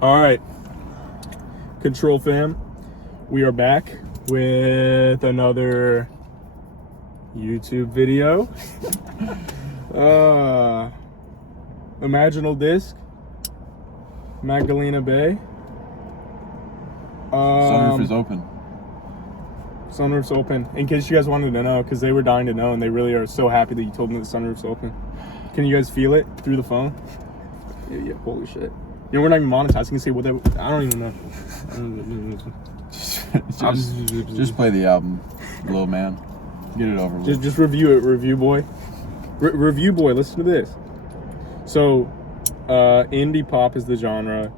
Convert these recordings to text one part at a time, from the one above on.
All right, Control fam, we are back with another YouTube video. Imaginal disc, Magdalena Bay. Sunroof is open. Sunroof's open. In case you guys wanted to know, because they were dying to know, and they really are so happy that you told them the sunroof's open. Can you guys feel it through the phone? Yeah, holy shit. You know, we're not even monetized. You can see what they... I don't even know. just play the album, little man. Get it over with. Just review it, review boy. Review boy, listen to this. So, indie pop is the genre.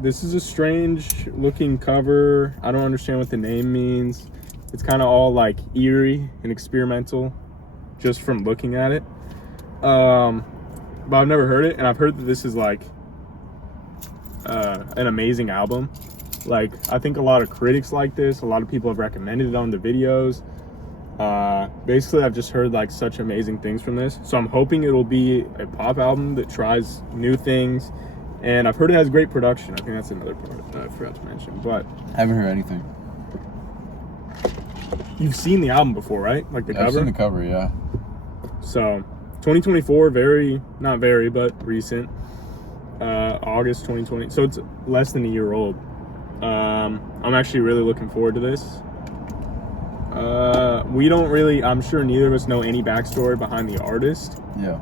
This is a strange looking cover. I don't understand what the name means. It's kind of all like eerie and experimental just from looking at it. But I've never heard it, and I've heard that this is like an amazing album. Like, I think a lot of critics like this. A lot of people have recommended it on the videos. Basically, I've just heard like such amazing things from this. So I'm hoping it'll be a pop album that tries new things. And I've heard it has great production. I think that's another part that I forgot to mention. But I haven't heard anything. You've seen the album before, right? Like the cover? I've seen the cover, yeah. So 2024, not very, but recent. August 2020. So it's less than a year old. I'm actually really looking forward to this. We don't really, I'm sure neither of us know any backstory behind the artist. Yeah.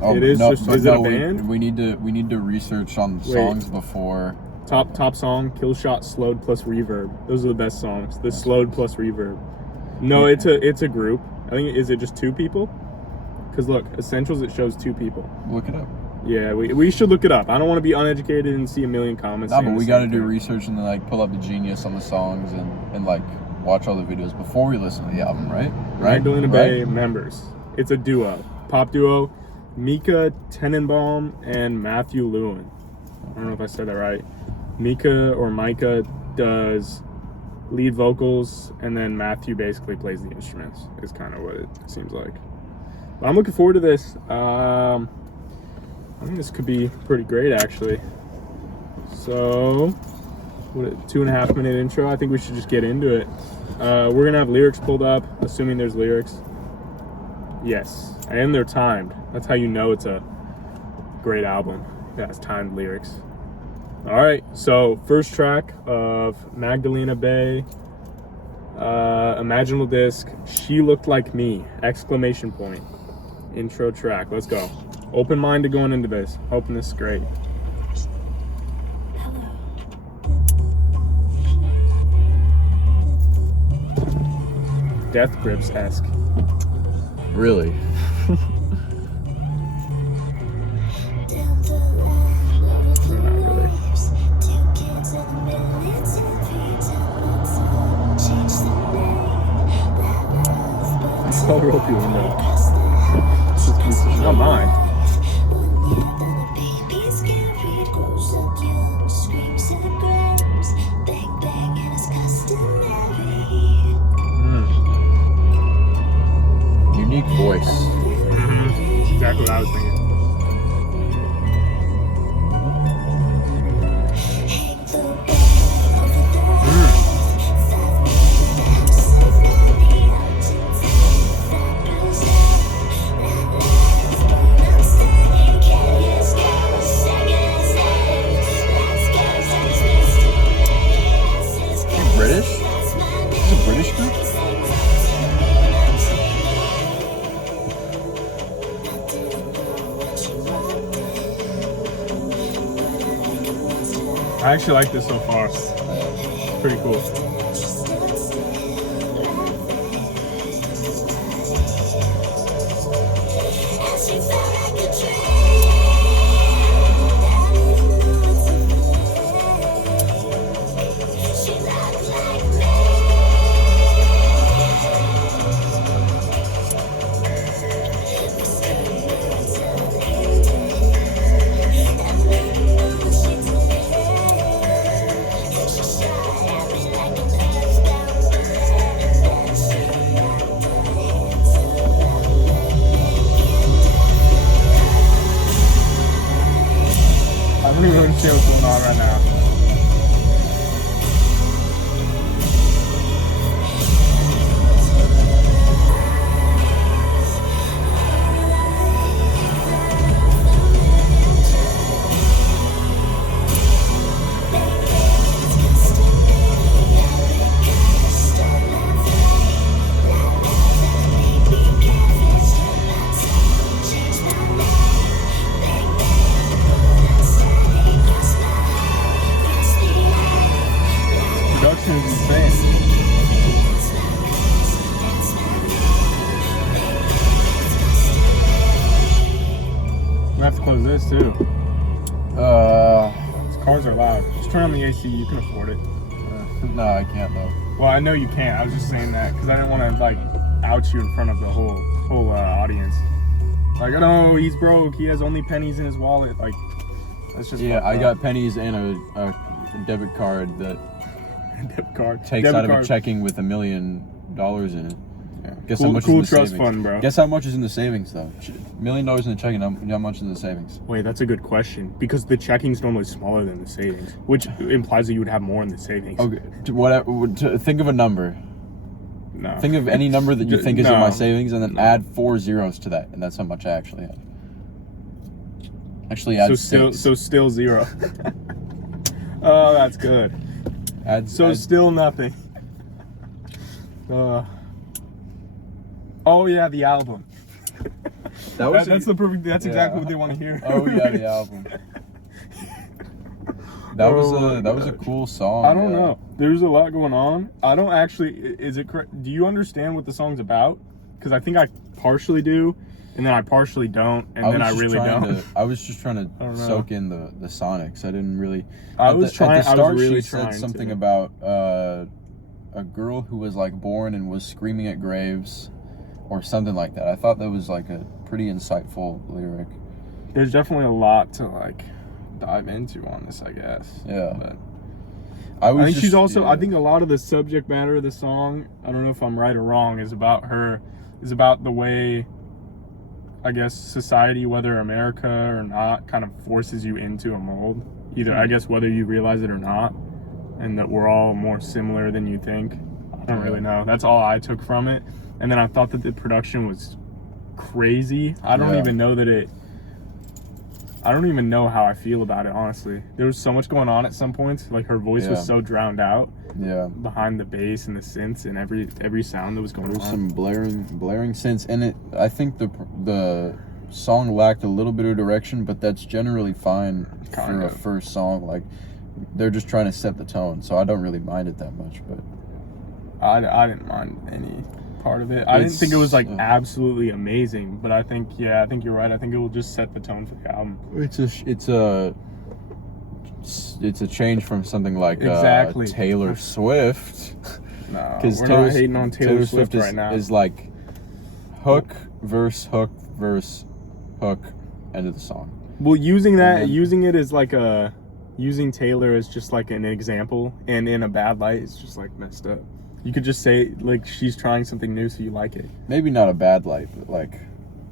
Is it a band? We need to research on songs before. Top song, Kill Shot slowed plus reverb. Those are the best songs. The slowed plus reverb. No, it's a group. I think, is it just two people? Because look, Essentials, it shows two people. Look it up. Yeah, we should look it up. I don't want to be uneducated and see a million comments. No, but we got to do research and then like pull up the genius on the songs and like watch all the videos before we listen to the album, right? Magdalena Bay members. It's a duo, pop duo. Mika Tenenbaum and Matthew Lewin. I don't know if I said that right. Micah does lead vocals, and then Matthew basically plays the instruments, is kind of what it seems like. But I'm looking forward to this. I think this could be pretty great, actually. So, 2.5 minute intro. I think we should just get into it. We're going to have lyrics pulled up, assuming there's lyrics. Yes, and they're timed. That's how you know it's a great album. It has timed lyrics. All right, so first track of Magdalena Bay, Imaginal disc, She Looked Like Me, ! Intro track, let's go. Open minded going into this, hoping this is great. Death Grips-esque. Really? I'll roll through the window. Not mine. Unique voice. Mm-hmm. Exactly what I was thinking. British? Is it a British group? I actually like this so far. It's pretty cool. don't even understand what's going on right now. Production is insane. We have to close this too. These cars are loud. Just turn on the AC. You can afford it. No, I can't though. Well, I know you can't. I was just saying that because I didn't want to like out you in front of the whole audience. Like, oh, he's broke. He has only pennies in his wallet. Like, that's just Yeah, I got pennies and a debit card that debit card takes debit out of card. a checking with $1 million in it. Yeah. Guess Cool, how much cool is in the trust savings? fund, bro. Guess how much is in the savings though? $1 million in the checking. How much is in the savings? Wait, that's a good question because the checking's normally smaller than the savings, which implies that you would have more in the savings. Okay, think of a number. No. Think of any number that you think is in No. my savings, and then add 4 zeros to that, and that's how much I actually have. Actually, add six. Still zero. Oh, that's good. Add Still nothing. Oh yeah, the album. That's the perfect. That's exactly what they want to hear. Oh yeah, the album. That was a cool song. I don't know. There's a lot going on. I don't actually. Is it correct? Do you understand what the song's about? Because I think I partially do, and then I partially don't, and then I really don't. I was just trying to soak in the sonics. I didn't really. I was trying. At the start, I was really she said trying something to. about a girl who was like born and was screaming at graves, or something like that. I thought that was like a pretty insightful lyric. There's definitely a lot to like dive into on this, I guess. Yeah. But I think she's also. I think a lot of the subject matter of the song, I don't know if I'm right or wrong, is about the way, I guess, society, whether America or not, kind of forces you into a mold. Either, I guess, whether you realize it or not, and that we're all more similar than you think. I don't really know. That's all I took from it. And then I thought that the production was crazy. I don't even know that it. I don't even know how I feel about it, honestly. There was so much going on at some points. Like, her voice was so drowned out. Yeah. Behind the bass and the synths and every sound that was going on. There was some blaring synths, and I think the song lacked a little bit of direction, but that's generally fine for a first song. Like, they're just trying to set the tone, so I don't really mind it that much. But I didn't mind any part of it. I didn't think it was like absolutely amazing, but I think you're right. I think it will just set the tone for the album. It's a change from something like Taylor Swift. No, because we're not hating on Taylor Swift right now. Is like hook, verse, hook, verse, hook, end of the song. Well, using it as like using Taylor as just like an example and in a bad light is just like messed up. You could just say like she's trying something new, so you like it. Maybe not a bad light, but like,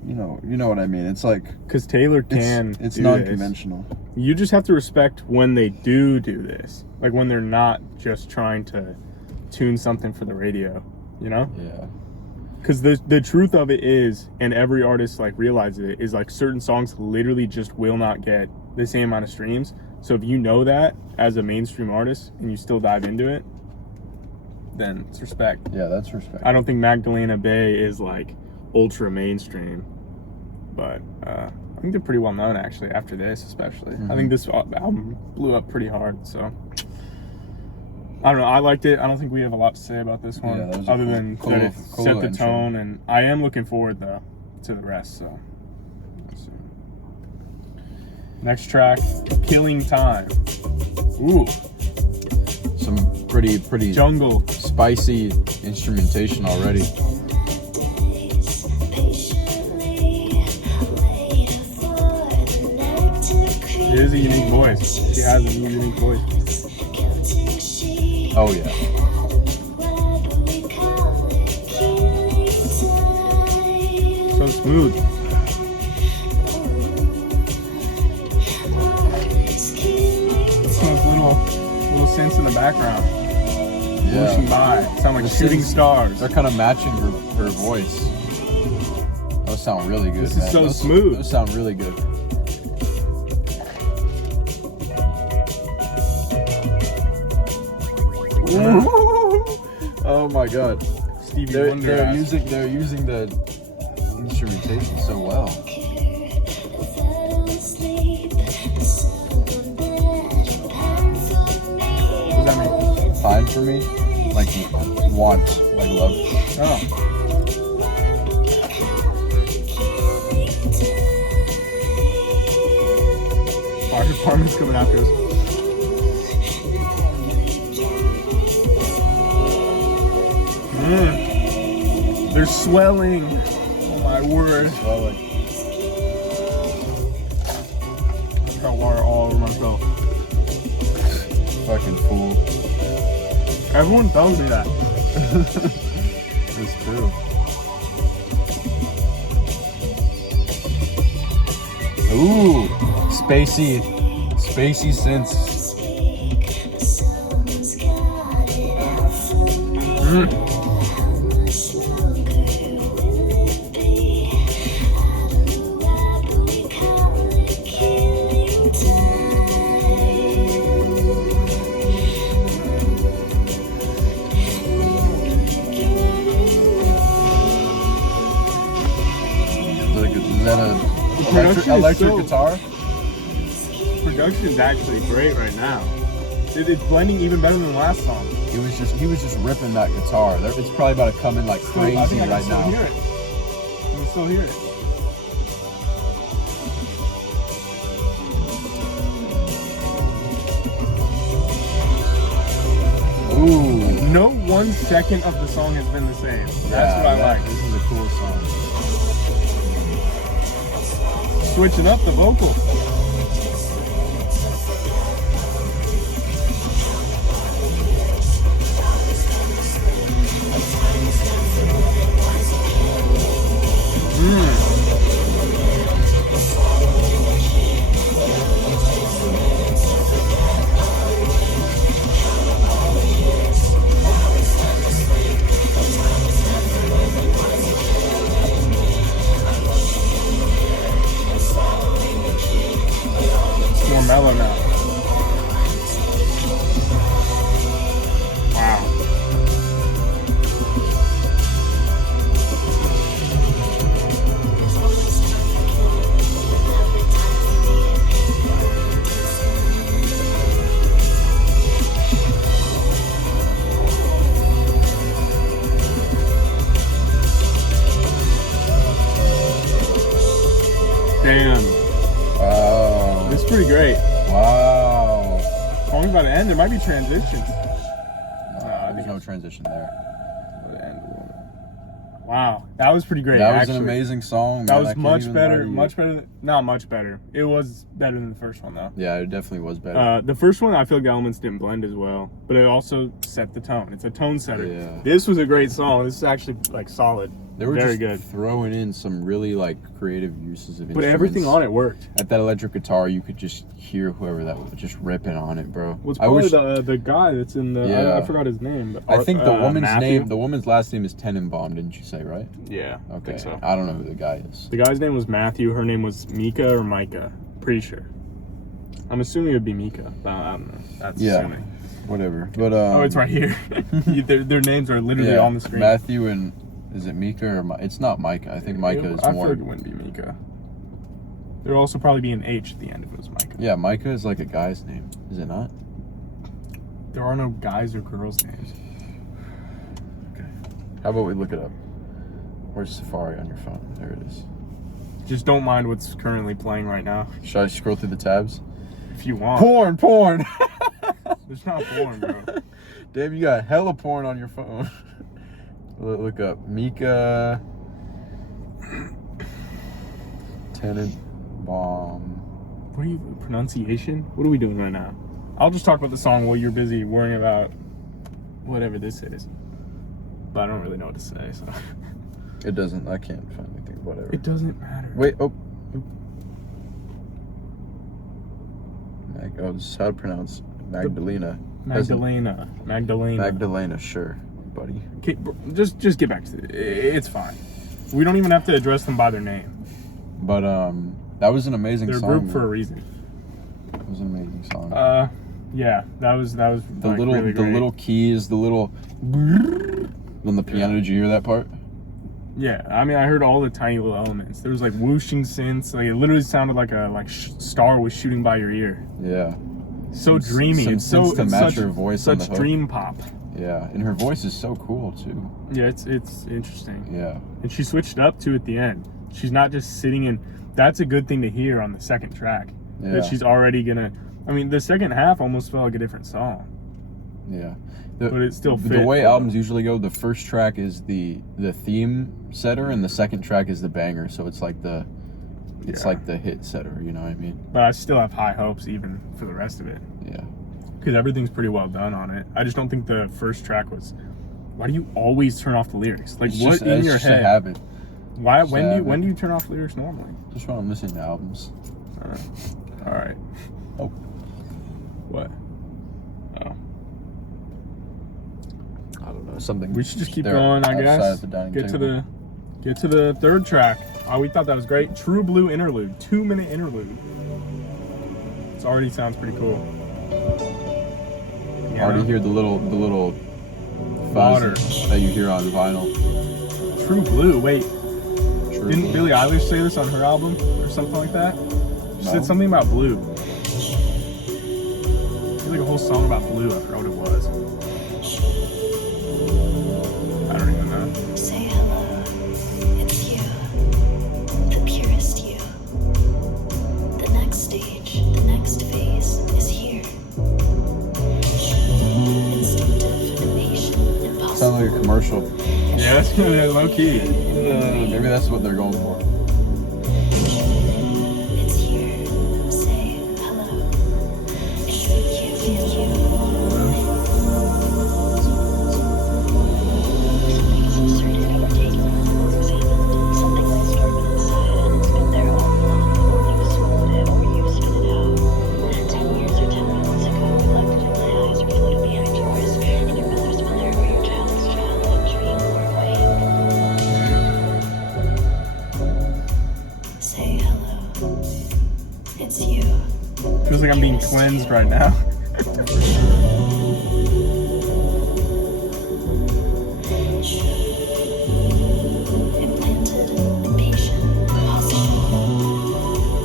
you know what I mean. It's like because Taylor can. It's non-conventional. You just have to respect when they do this, like when they're not just trying to tune something for the radio. You know? Yeah. Because the truth of it is, and every artist like realizes it, is like certain songs literally just will not get the same amount of streams. So if you know that as a mainstream artist and you still dive into it, then it's respect. Yeah, that's respect. I don't think Magdalena Bay is like ultra mainstream, but I think they're pretty well known actually after this, especially. Mm-hmm. I think this album blew up pretty hard, so I don't know. I liked it. I don't think we have a lot to say about this one, other than that it set the tone, and I am looking forward though to the rest. So let's see. Next track, Killing Time. Ooh. Some pretty jungle spicy instrumentation already. She has a unique voice. She has a unique voice. Oh yeah. So smooth. little synths in the background. Whooshing by. Sound like The shooting synths, stars. They're kind of matching her voice. Those sound really good. This man. is so those, smooth. Those sound really good. Oh my god. Stevie Wonder. They're using the instrumentation so well. What does that mean? Fine for me, like want, like love. Oh. Our department's coming after us. They're swelling. Oh my word. Swelling. I got water all over myself. Fucking fool. Everyone tells me that. It's true. Ooh, spacey synths. Is that a electric guitar? Production is actually great right now. It's blending even better than the last song. He was just ripping that guitar. It's probably about to come in like crazy I think I can right still now. hear it. You can still hear it. Ooh. No 1 second of the song has been the same. That's what I like. This is a cool song. Switching up the vocal. More mellow now. Wow. Damn. Wow. It's pretty great. Wow. Song's about to end. There might be transitions. There's no transition there. Wow, that was pretty great. That was actually. an amazing song. That man. I was can't much even lie to better. you. Much better. Not much better. It was better than the first one though. Yeah, it definitely was better. The first one, I feel like the elements didn't blend as well, but it also set the tone. It's a tone setter. Yeah. This was a great song. This is actually like solid. They were very just good. throwing in some really like creative uses of But instruments. everything on it worked. At that electric guitar, you could just hear whoever that was just ripping on it, bro. What's I probably wish, the guy that's in the? Yeah. I forgot his name. But I think the woman's Matthew? name, the woman's last name is Tenenbaum, didn't you say, right? Yeah. I Okay. think so. I don't know who the guy is. The guy's name was Matthew. Her name was Mika or Micah. Pretty sure. I'm assuming it would be Mika. But I don't know. That's assuming. Whatever. But Oh, it's right here. their names are literally on the screen. Matthew and is it Mika or it's not Micah? I think Micah is I more. feel like it wouldn't be Mika. There'll also probably be an H at the end if it was Micah. Yeah, Micah is like a guy's name, is it not? There are no guys or girls' names. Okay. How about we look it up? Where's Safari on your phone? There it is. Just don't mind what's currently playing right now. Should I scroll through the tabs? If you want. Porn. There's not porn, bro. Damn, you got hella porn on your phone. Look up Mika Tenenbaum. What are you, pronunciation? What are we doing right now? I'll just talk about the song while you're busy worrying about whatever this is. But I don't really know what to say, so. It doesn't, I can't find anything, whatever. It doesn't matter. Wait, oh, this is how to pronounce Magdalena. Magdalena, sure, buddy. Okay, just get back to it. It's fine. We don't even have to address them by their name. But that was an amazing They're song. a group for a reason. It was an amazing song. Yeah, that was the like, little really the great. little keys, the little on the piano. Did you hear that part? Yeah, I mean, I heard all the tiny little elements. There was like whooshing synths. Like it literally sounded like a star was shooting by your ear. Yeah. So dreamy. Some It's synths to match such, her voice on the such hook. dream pop. Yeah, and her voice is so cool too. Yeah, it's interesting. Yeah. And she switched up to at the end. She's not just sitting in. That's a good thing to hear on the second track. Yeah. That she's already gonna. I mean, the second half almost felt like a different song. Yeah. But it still fit. The way albums usually go, the first track is the theme setter, and the second track is the banger. So it's like the hit setter. You know what I mean? But I still have high hopes even for the rest of it. Yeah. Because everything's pretty well done on it. I just don't think the first track was. Why do you always turn off the lyrics? Like, what in your head? A habit. Why? When do you turn off lyrics normally? Just when I'm listening to albums. All right. Oh. What? Oh. I don't know. Something. We should just keep there going, I outside guess. the dining Get table. to the third track. Oh, we thought that was great. True Blue interlude. 2-minute interlude. It already sounds pretty cool. I already hear the little Water fuzz that you hear on vinyl. True Blue. Wait, True didn't Blue. Billie Eilish say this on her album or something like that? She No. said something about blue. It's like a whole song about blue. I forgot what it was. I don't even know. Say hello, it's you, the purest you. The next stage, the next phase is here. Instinctive, impatient, impossible. Sounds like a commercial. Yeah, that's good. Low key. Maybe that's what they're going for. It's here. Say hello. It's you, you. Something's inserted, overtaken, examined. Something that's dormant inside and it's been there all along. Or you've swallowed it, or you've spit it out. 10 years or 10 minutes ago, reflected in my eyes, or floated behind yours. In your mother's mother, or your child's child, in dream or awake. Say hello. It's you. Feels like I'm being cleansed right now. Implanted, impatient, impossible.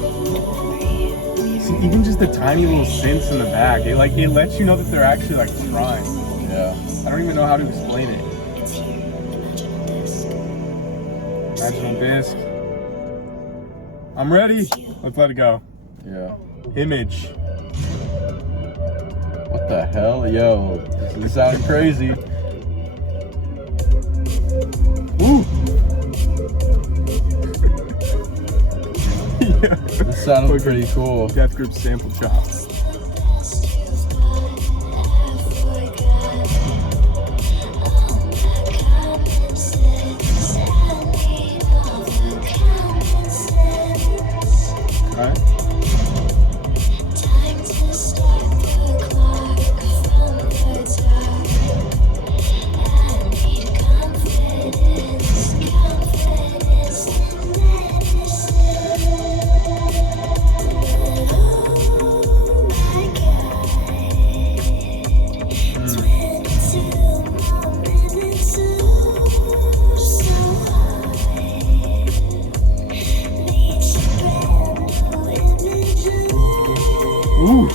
In memory. See, even just the tiny little synths in the back, it lets you know that they're actually like trying. Yeah. I don't even know how to explain it. It's here. Imaginal disc. Imaginal disc. I'm ready. Let's let it go. Yeah. Image. What the hell? Yo, this is sounding crazy. Woo! Yeah. This sounded pretty cool. Death Group sample chops. Alright. Time to start the clock from the top. I need confidence, confidence and medicine. Oh my God, it's ready to moment into so high. Reach a brand new image. Ooh.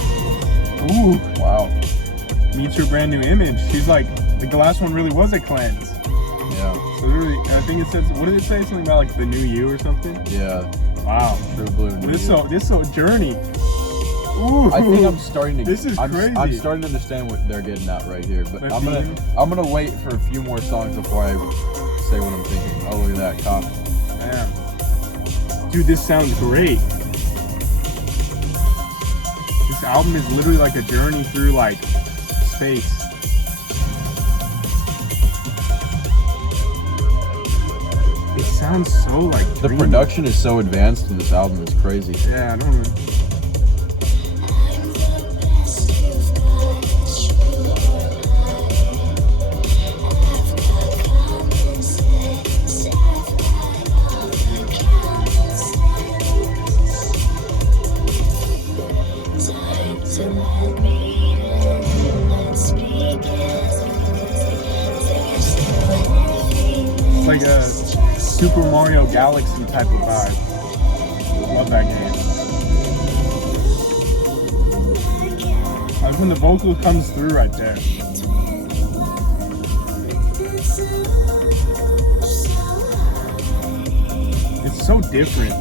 Ooh. Wow. Meets your brand new image. She's like, the last one really was a cleanse. Yeah. So literally, I think it says, what did it say? Something about like the new you or something? Yeah. Wow. True Blue. This so journey. Ooh. I think I'm starting to. This is crazy. I'm starting to understand what they're getting at right here, but That I'm gonna wait for a few more songs before I say what I'm thinking. Oh, look at that cop. Damn. Dude, this sounds great. This album is literally like a journey through like space. It sounds so like The dreamy. production is so advanced in this album. It's crazy. Yeah, I don't know. I'm the best you've got. It's like a Super Mario Galaxy type of vibe. Love that game. Like when the vocal comes through right there. It's so different.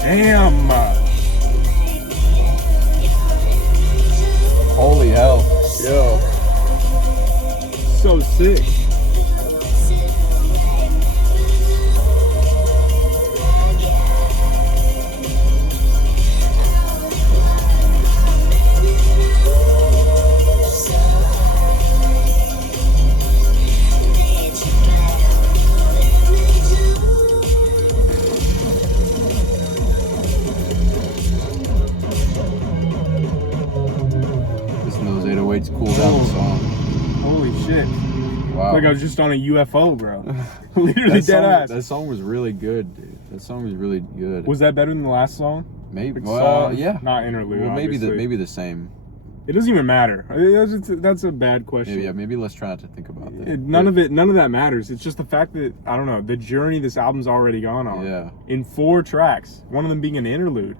Damn! Holy hell. Yo. So sick. Those 808s cool down the song. Holy shit. Wow. Like I was just on a UFO, bro. Literally dead ass. That song was really good, dude. That song was really good. Was that better than the last song? Maybe. Like Well, song, yeah. Not interlude. Well, maybe obviously. the same. It doesn't even matter. That's a bad question. Maybe let's try not to think about that. None of that matters. It's just the fact that I don't know the journey this album's already gone on. Yeah. In 4 tracks, one of them being an interlude.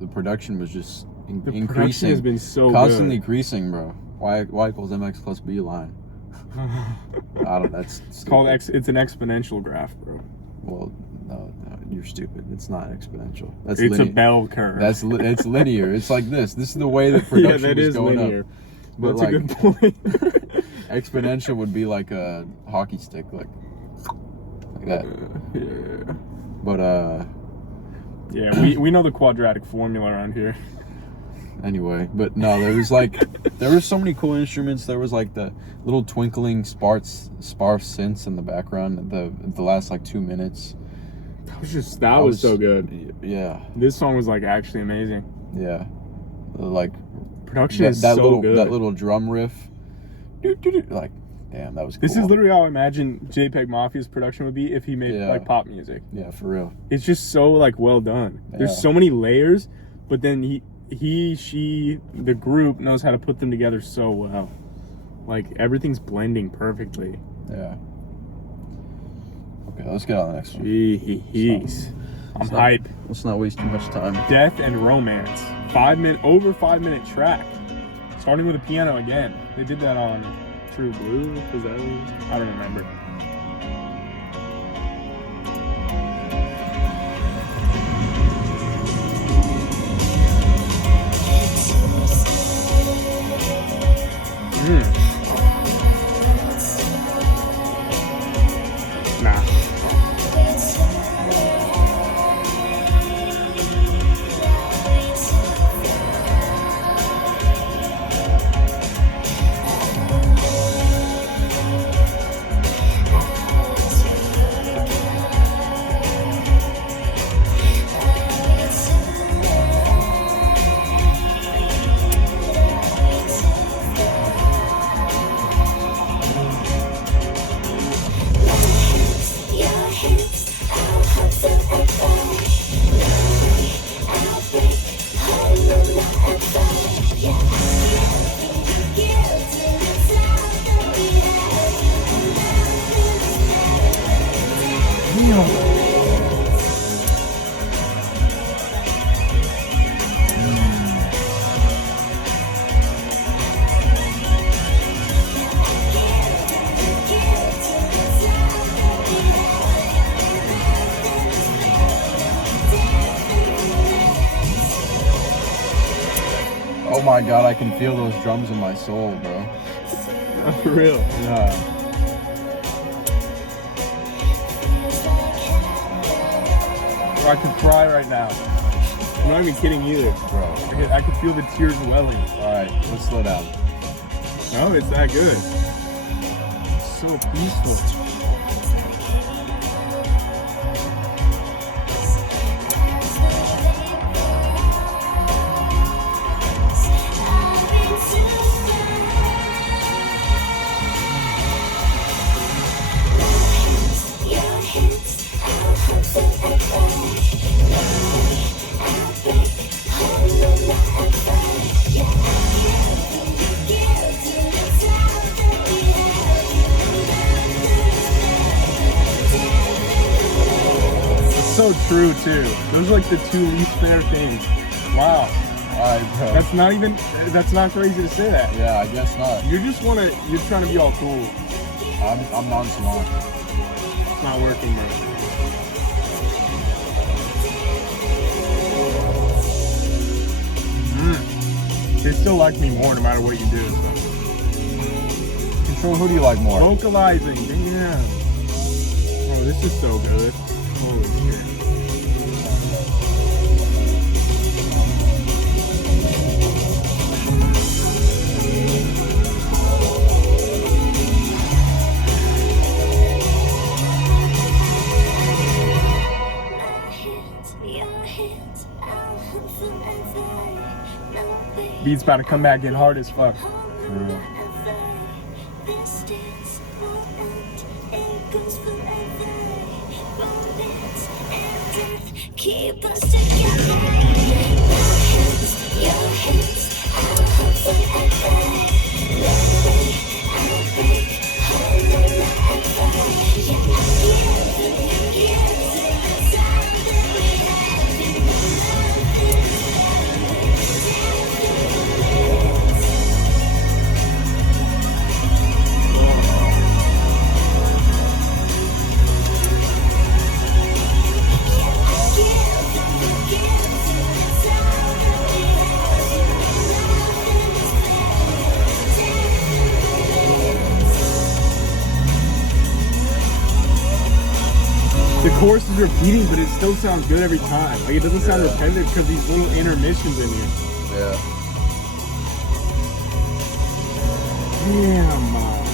The production was just The increasing. production has been so constantly good. increasing, bro. Y equals mx plus b line. I don't. That's It's called it's an exponential graph, bro. Well, no, you're stupid. It's not exponential. That's It's linear. a bell curve. It's linear. It's like this. This is the way that production yeah, that is is going linear. up. But That's a good point. exponential would be like a hockey stick, like that. Yeah. But Yeah, we know the quadratic formula around here. anyway, but no, there was so many cool instruments. There was like the little twinkling sparse synths in the background. The last like 2 minutes. That was so good. Yeah, This song was like actually amazing. yeah. Like Production is so little good. that little drum riff. Like, damn, that was cool. This is literally how I imagine JPEG Mafia's production would be if he made Yeah. like pop music. Yeah, for real. It's just so like well done. There's Yeah. so many layers, but then she, the group knows how to put them together so well. Like everything's blending perfectly. Yeah. Okay, let's get on the next one. Jeez. I'm hype. Let's not waste too much time. Death and Romance. Over 5 minute track. Starting with a piano again. They did that on True Blue. Was that? I don't remember. Nah. Oh my god, I can feel those drums in my soul, bro. For real. Yeah. Or I could cry right now. I'm not even kidding either. Bro. I could feel the tears welling. Alright, let's slow down. No, it's that good. so peaceful. So true too. Those are like the two least fair things. Wow. That's not crazy to say that. Yeah, I guess not. You're trying to be all cool. I'm nonchalant. It's not working, bro. They still like me more no matter what you do. Control, who do you like more? Vocalizing, damn. Oh, this is so good. Holy shit. Beat's about to come back get hard as fuck. Yeah. Keep us together. Your hands, our hopes forever. Lonely, I'll break, hold on forever. Yeah, I give to the time that we have. The chorus is repeating, but it still sounds good every time. Like, it doesn't sound repetitive because these little intermissions in here. Yeah. Damn, man.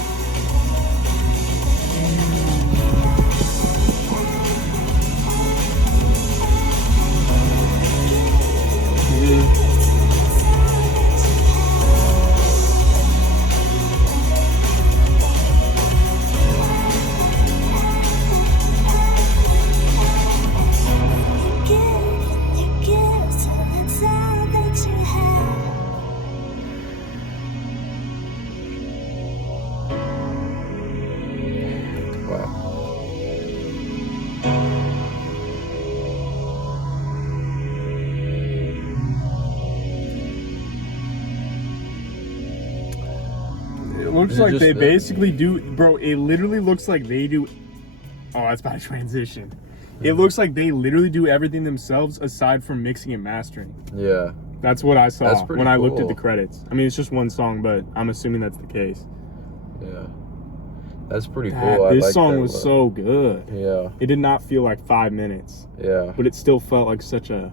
It looks like they basically do, bro. It literally looks like they do. Oh, that's about to transition. It looks like they literally do everything themselves aside from mixing and mastering. Yeah. That's what I saw when I looked at the cool. credits. I mean, it's just one song, but I'm assuming that's the case. Yeah. That's pretty cool. This song was so good. Yeah. It did not feel like 5 minutes. Yeah. But it still felt like such an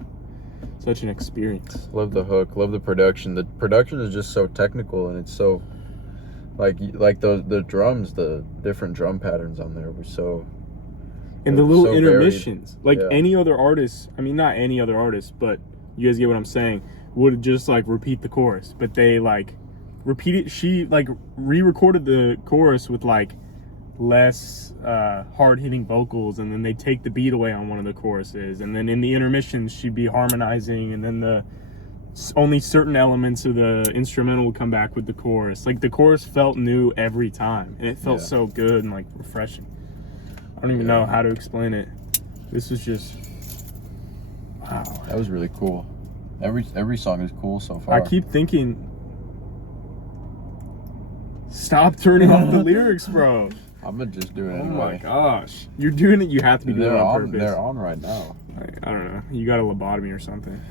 experience. Love the hook. Love the production. The production is just so technical, and it's so like the drums, the different drum patterns on there were so. And the little so intermissions, varied. like any other artist. I mean, not any other artist, but you guys get what I'm saying. Would just like repeat the chorus, but they like repeat it. She like re-recorded the chorus with like less hard-hitting vocals, and then they take the beat away on one of the choruses, and then in the intermissions she'd be harmonizing, and then only certain elements of the instrumental would come back with the chorus. Like the chorus felt new every time, and it felt so good and like refreshing. I don't even know how to explain it. This was just wow. That was really cool. Every song is cool so far. I keep thinking, stop turning off the lyrics, bro. I'm gonna just do it Oh anyway. my gosh. You're doing it, you have to be doing it on purpose. They're on right now. I don't know. You got a lobotomy or something.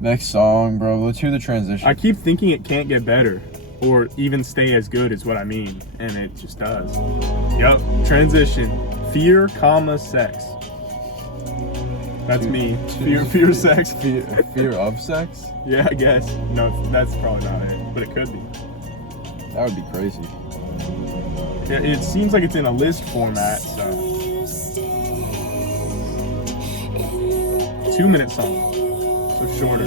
Next song, bro. Let's hear the transition. I keep thinking it can't get better or even stay as good is what I mean. And it just does. Yup. Transition. Fear, sex. That's me. Fear, sex. Fear of sex? Yeah, I guess. No, that's probably not it. But it could be. That would be crazy. It seems like it's in a list format, so 2-minute song, so shorter.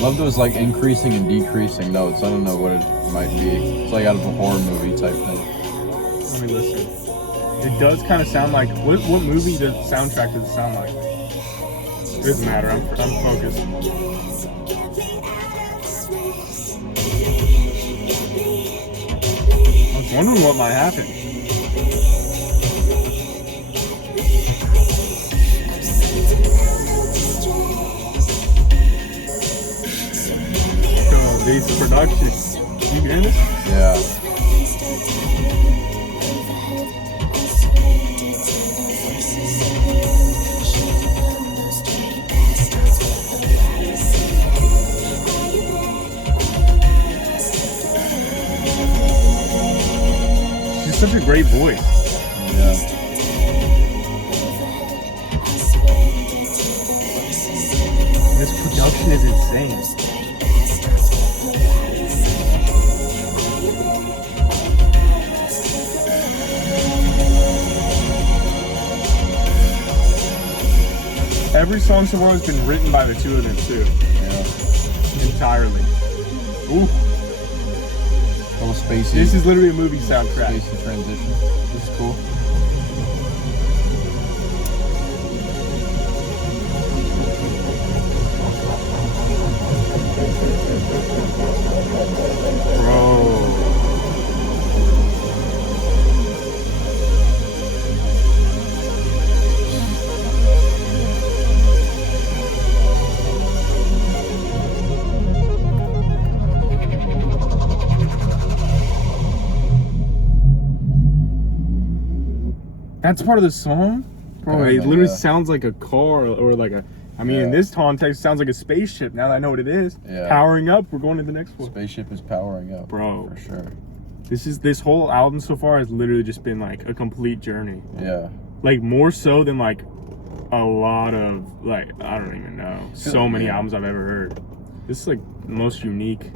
Love those like increasing and decreasing notes. I don't know what it might be. It's like out of a horror movie type thing. Let me listen. It does kind of sound like what movie the soundtrack does it sound like? It doesn't matter. I'm focused. I was wondering what might happen. Base production. You hear this? Yeah. She's such a great voice. Yeah. This production is insane. Every song so far has been written by the two of them too. Yeah. Entirely. Ooh. Little spacey. This is literally a movie soundtrack. Spacey transition. This is cool. Bro. That's part of the song? Bro, it literally sounds like a car or like a... I mean, in this context, it sounds like a spaceship. Now that I know what it is. Yeah. Powering up. We're going to the next one. Spaceship is powering up. Bro. For sure. This whole album so far has literally just been like a complete journey. Yeah. Like more so than like a lot of like, I don't even know. So many albums I've ever heard. This is like the most unique.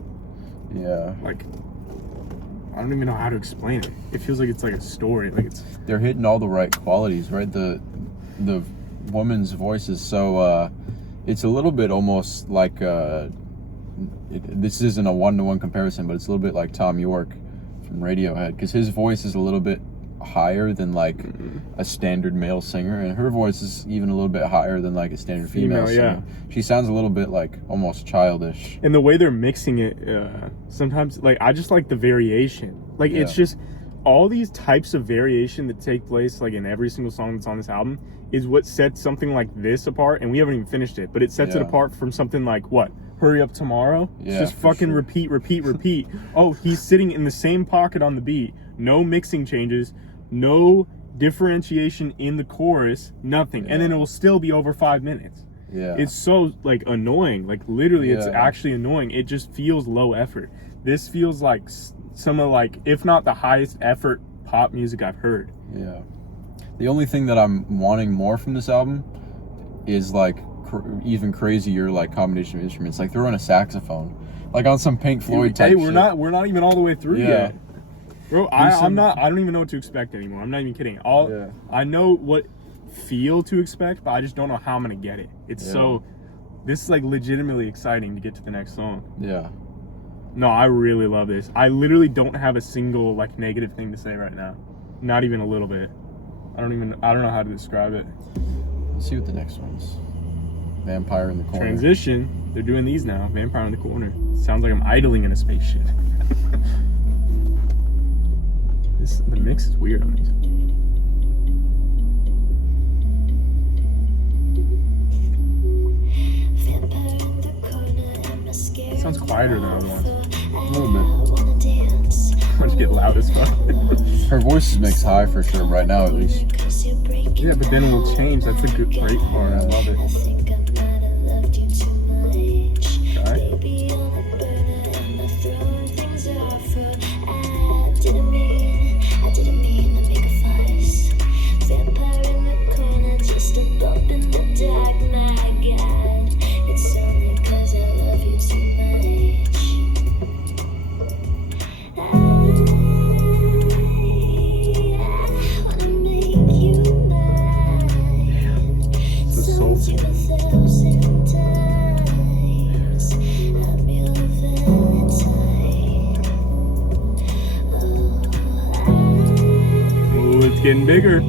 Yeah. Like, I don't even know how to explain it. It feels like it's like a story. Like it's... They're hitting all the right qualities, right? The woman's voice is so it's a little bit almost like this isn't a one-to-one comparison, but it's a little bit like Tom York from Radiohead, because his voice is a little bit higher than like a standard male singer, and her voice is even a little bit higher than like a standard female singer. Yeah. She sounds a little bit like almost childish. And the way they're mixing it, sometimes like I just like the variation. Like it's just all these types of variation that take place like in every single song that's on this album is what sets something like this apart. And we haven't even finished it, but it sets it apart from something like what? Hurry Up Tomorrow? Yeah, it's just fucking repeat. Oh, he's sitting in the same pocket on the beat. No mixing changes. No differentiation in the chorus. Nothing. And then it will still be over 5 minutes. Yeah. It's so like annoying. Like literally it's actually annoying. It just feels low effort. This feels like some of like, if not the highest effort pop music I've heard. Yeah. The only thing that I'm wanting more from this album is like even crazier like combination of instruments. Like throw in a saxophone, like on some Pink Floyd type. Hey, we're not even all the way through yet, bro. I don't even know what to expect anymore. I'm not even kidding. I know what feel to expect, but I just don't know how I'm gonna get it. It's so. This is like legitimately exciting to get to the next song. Yeah. No, I really love this. I literally don't have a single like negative thing to say right now. Not even a little bit. I don't know how to describe it. Let's see what the next one's. Vampire in the Corner. Transition. They're doing these now. Vampire in the Corner. Sounds like I'm idling in a spaceship. The mix is weird on these. It sounds quieter than other ones. A little bit. Why don't you get loud as fuck? Her voice is mixed high for sure, right now at least. Yeah, but then it will change. That's a great part. I love it. getting bigger.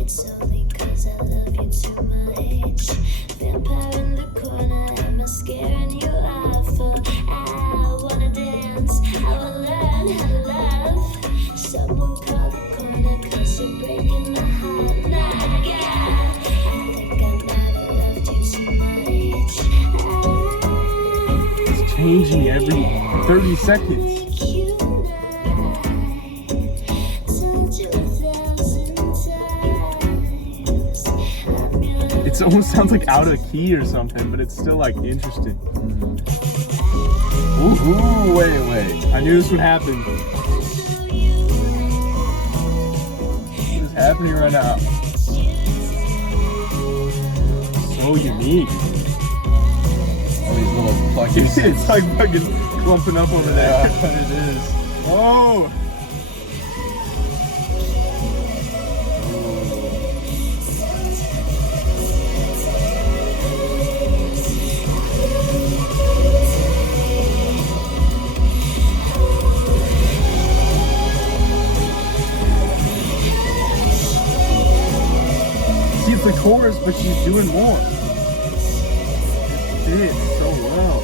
It's only 'cause I love you too much. Vampire in the corner, am I scaring you off? I wanna dance, I wanna learn how to love. Someone call the corner 'cause you're breaking my heart. My God, I think I might have loved you too much. It's changing every 30 seconds. It almost sounds like out of key or something, but it's still like interesting. Ooh, wait. I knew this would happen. What is happening right now? So unique. All these little plucky It's like fucking clumping up over there. Yeah, it is. Whoa! It's the chorus, but she's doing more. It fits so well.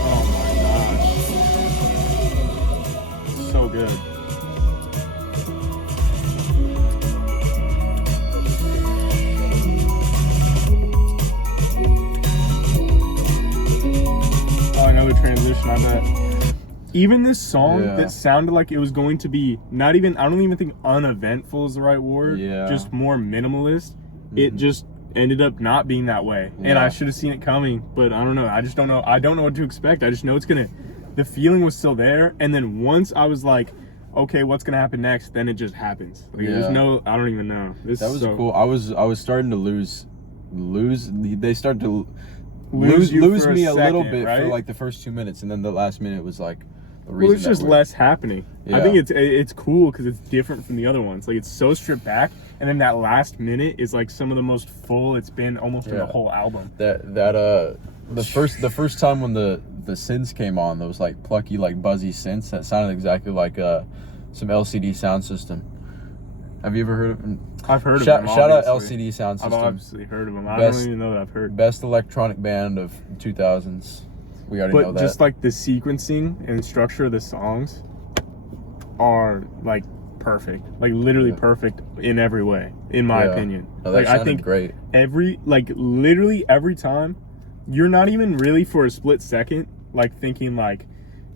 Oh my gosh. So good. Oh, another transition, I bet. Even this song that sounded like it was going to be not even, I don't even think uneventful is the right word. Yeah. Just more minimalist. It just ended up not being that way. And I should have seen it coming, but I don't know. I just don't know. I don't know what to expect. I just know it's going to, the feeling was still there. And then once I was like, okay, what's going to happen next? Then it just happens. Like, there's no, I don't even know. That was cool. I was starting to lose. They started to lose me a little bit right? for like the first 2 minutes. And then the last minute was like, well, it's just less happening. I think it's cool because it's different from the other ones. Like, it's so stripped back, and then that last minute is like some of the most full it's been almost in the whole album. The first time when the synths came on, those like plucky, like buzzy synths that sounded exactly like some LCD sound system. Have you ever heard of them? I've heard of them. Shout out LCD sound system. I've obviously heard of them. I don't even know that I've heard. Best electronic band of 2000s. We already know that. But just like the sequencing and structure of the songs are like perfect, like literally perfect in every way, in my opinion. Oh, that I think great. Literally every time, you're not even really for a split second like thinking like,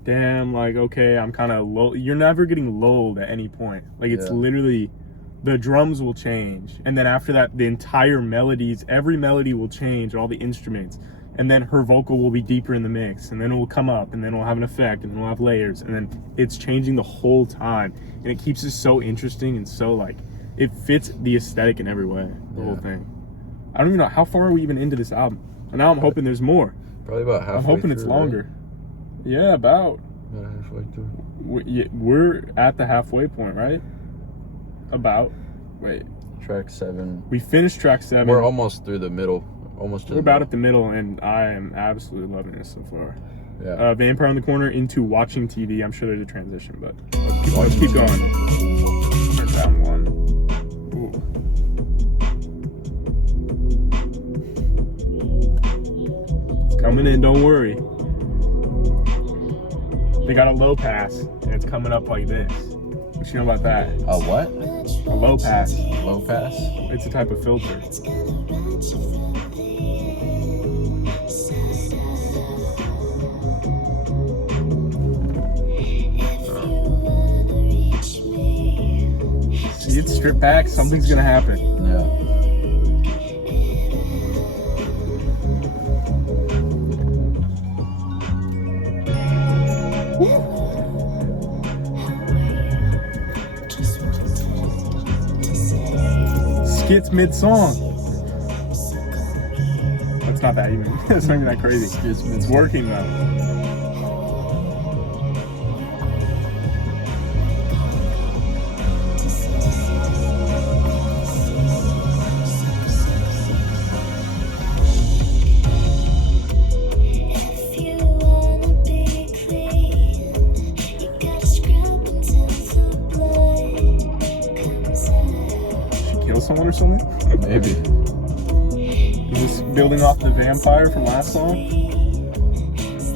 damn, like okay, I'm kind of low. You're never getting lulled at any point. Like it's literally, the drums will change, and then after that, the entire melodies, every melody will change, all the instruments. And then her vocal will be deeper in the mix, and then it will come up, and then it will have an effect, and then we'll have layers, and then it's changing the whole time, and it keeps it so interesting and so like it fits the aesthetic in every way. The whole thing. I don't even know how far are we even into this album. And now I'm hoping there's more. Probably about halfway. I'm hoping through, it's longer. Right? Yeah, about. Halfway through. We're at the halfway point, right? About. Wait. Track 7. We finished track 7. We're almost through the middle. We're about at the middle, and I am absolutely loving this so far. Yeah. Vampire in the Corner into watching TV. I'm sure there's a transition, but let's keep going. Turn down one. Ooh. It's coming in, don't worry. They got a low pass, and it's coming up like this. What you know about that? A what? A low pass. Low pass? It's a type of filter. See, it's stripped back, something's gonna happen. Yeah. skits mid-song. That's not that even. It's not even that crazy. It's working though. Someone or something? Maybe. Is this building off the vampire from last song?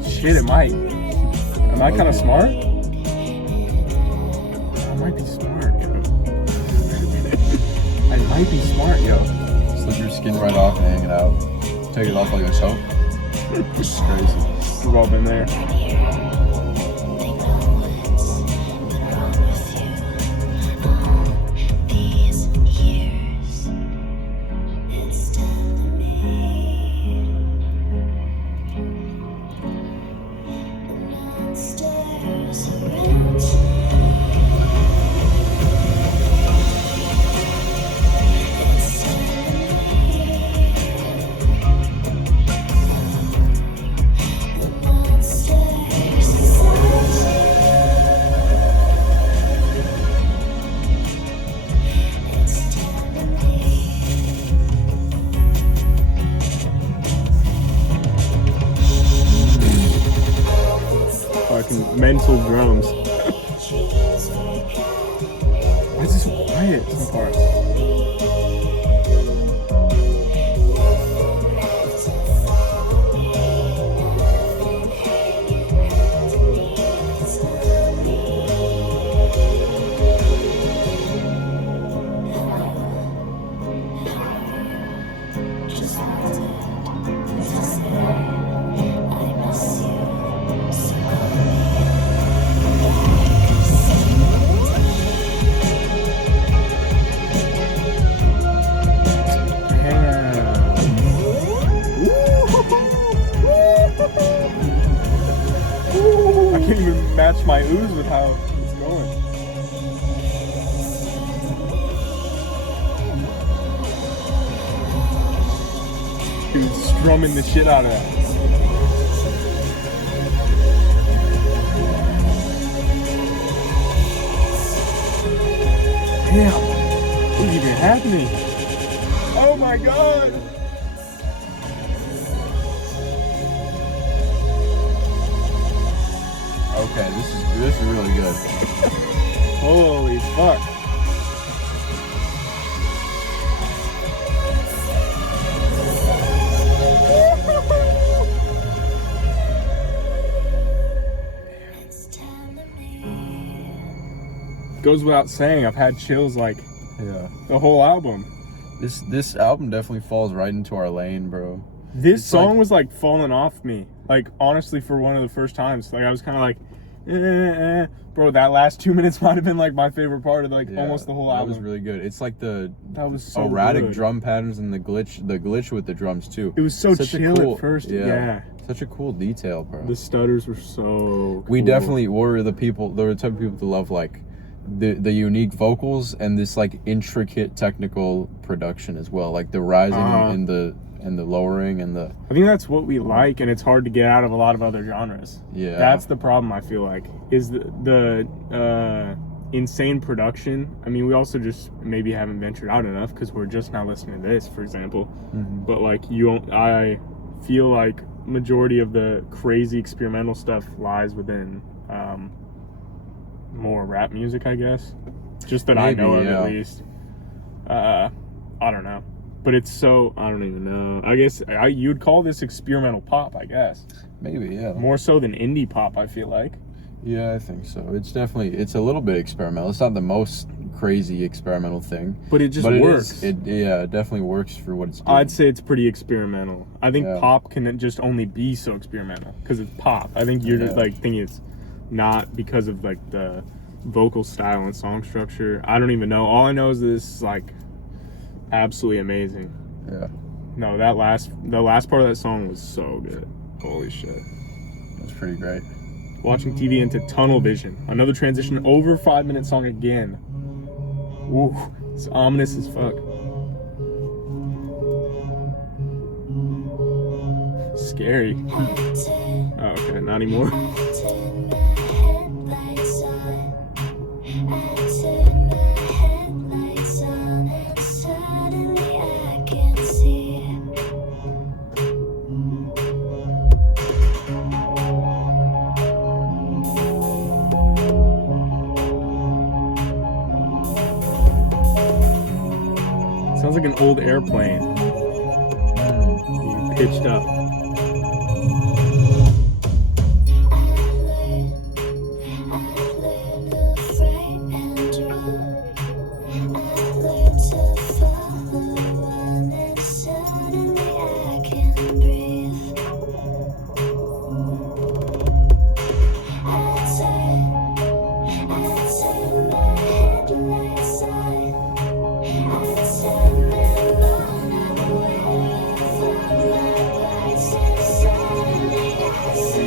Shit, it might. Am I kind of smart? I might be smart, yo. I might be smart, yo. Slip your skin right off and hang it out. Take it off like a soap. It's crazy. We've all been there. Mental drums. Why is this so quiet some parts? I can't even match my ooze with how it's going. Dude, strumming the shit out of that. Damn, what's even happening? Oh my god! Okay, this is really good. Holy fuck. Goes without saying, I've had chills like the whole album. This album definitely falls right into our lane, bro. This song was like falling off me. Like honestly, for one of the first times, like I was kind of like, bro. That last 2 minutes might have been like my favorite part of like almost the whole album. That was really good. It's like that was so erratic good. Drum patterns and the glitch with the drums too. It was so chill at first. Yeah. Such a cool detail, bro. The stutters were so cool. We definitely were the type of people to love like the unique vocals and this like intricate technical production as well, like the rising and the lowering and the. I think that's what we like, and it's hard to get out of a lot of other genres. Yeah, that's the problem. I feel like is the insane production. I mean, we also just maybe haven't ventured out enough because we're just now listening to this, for example. Mm-hmm. But like I feel like majority of the crazy experimental stuff lies within more rap music, I guess. Just that maybe, I know of at least. I don't know. But it's so, I don't even know. I guess you'd call this experimental pop, I guess. Maybe, yeah. More so than indie pop, I feel like. Yeah, I think so. It's a little bit experimental. It's not the most crazy experimental thing. But it just works. It definitely works for what it's doing. I'd say it's pretty experimental. I think pop can just only be so experimental because it's pop. I think you're just like thinking it's not because of like the vocal style and song structure. I don't even know. All I know is this is like absolutely amazing. Yeah. No, the last part of that song was so good. Holy shit. That's pretty great. Watching TV into tunnel vision. Another transition over 5-minute song again. Ooh, it's ominous as fuck. scary. Oh, okay, not anymore. Sounds like an old airplane. Pitched up.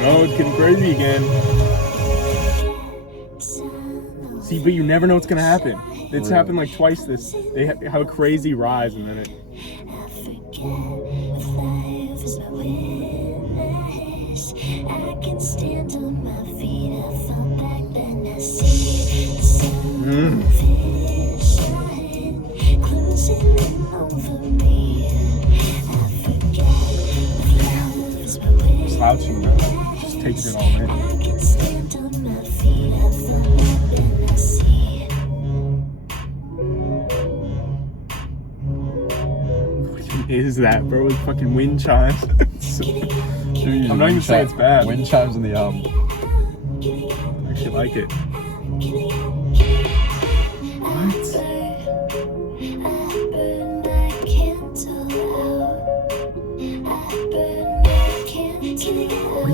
Oh, it's getting crazy again. See, but you never know what's gonna happen. It's happened like twice. They have a crazy rise and then it. Slouching now, just taking it all in. What is that, bro? With fucking wind chimes. I'm not even saying it's bad. Wind chimes in the album. I actually like it. What?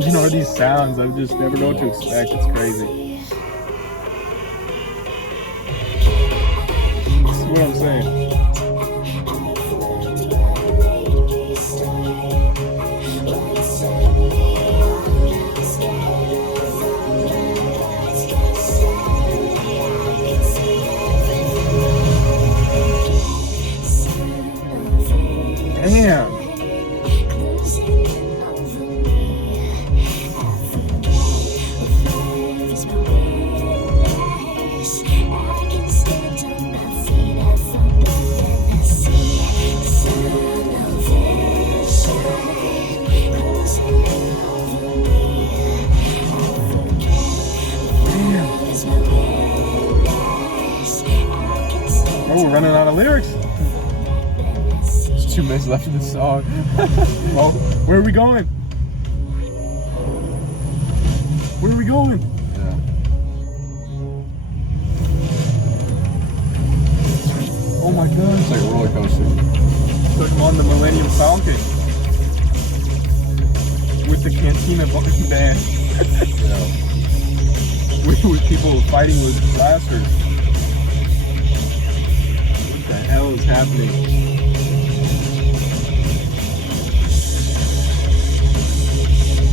You know these sounds, I just never know what to expect. It's crazy. This is what I'm saying. Damn. Oh, we're running out of lyrics. There's 2 minutes left in the song. Well, where are we going? Where are we going? Yeah. Oh my god. It's like a roller coaster. It's like I'm on the Millennium Falcon. With the Cantina band. Yeah. with people fighting with blasters. What the hell is happening?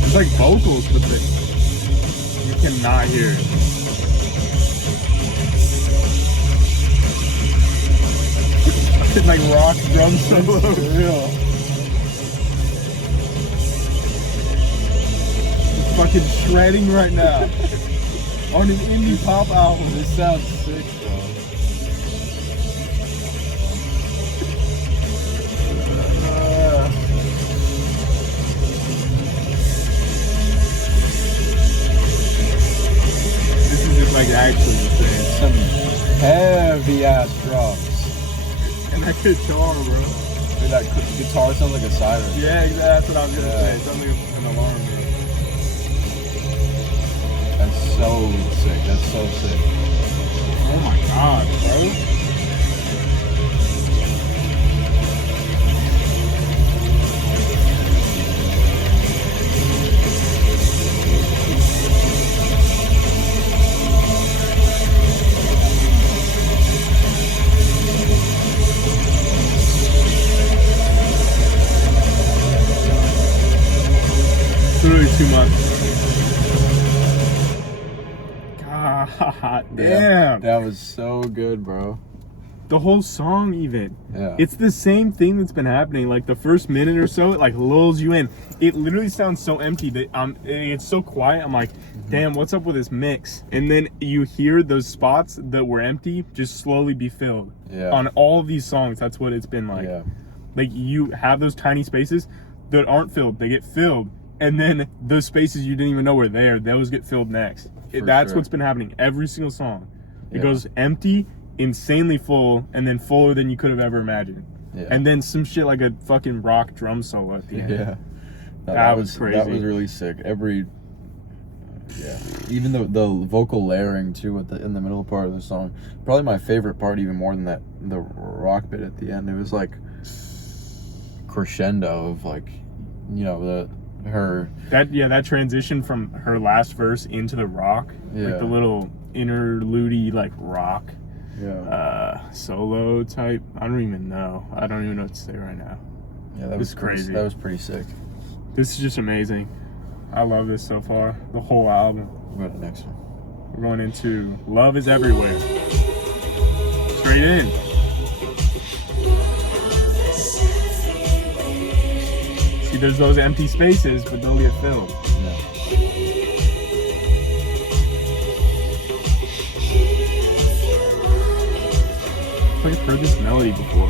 It's like vocals, but you cannot hear it. It's like rock drum solo. Real. It's fucking shredding right now. On an indie pop album. This sounds sick, bro. This is just like actually insane. Some heavy ass drums. And that guitar, bro. Dude, that guitar sounds like a siren. Yeah, exactly. That's what I was gonna say. It sounds like an alarm. Man. That's so sick. That's so sick. Oh my god, bro. Literally 2 months. God damn. That was so good, bro. the whole song even. Yeah. It's the same thing that's been happening. Like the first minute or so, it like lulls you in. It literally sounds so empty that it's so quiet. I'm like, damn, what's up with this mix? And then you hear those spots that were empty just slowly be filled. Yeah. On all of these songs, that's what it's been like. Yeah. Like you have those tiny spaces that aren't filled, they get filled, and then those spaces you didn't even know were there, those get filled next. That's sure. what's been happening every single song. It Yeah. goes empty, insanely full, and then fuller than you could have ever imagined. Yeah. And then some shit like a fucking rock drum solo at the end. Yeah. No, That was crazy. That was really sick. Even the vocal layering too in the middle part of the song. Probably my favorite part, even more than the rock bit at the end. It was like crescendo of like, you know, that transition from her last verse into the rock, like the little interlude like rock solo type. I don't even know what to say right now. Yeah, that was crazy. That was pretty sick. This is just amazing. I love this so far. The whole album. We'll go to the next one. We're going into Love Is Everywhere. Straight in. See, there's those empty spaces, but they'll get filled. Yeah. I feel like I've heard this melody before.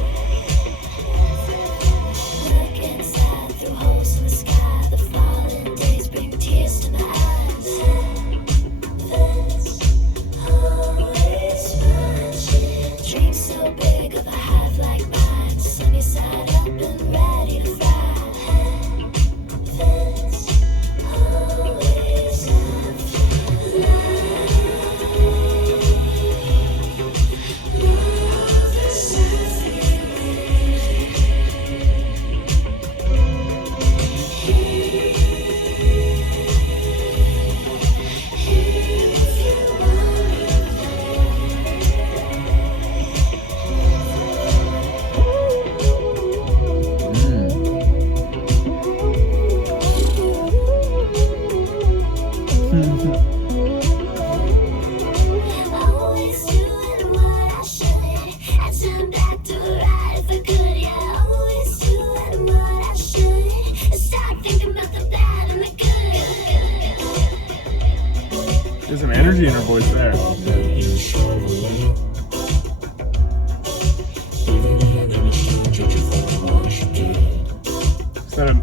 There's some energy in her voice there.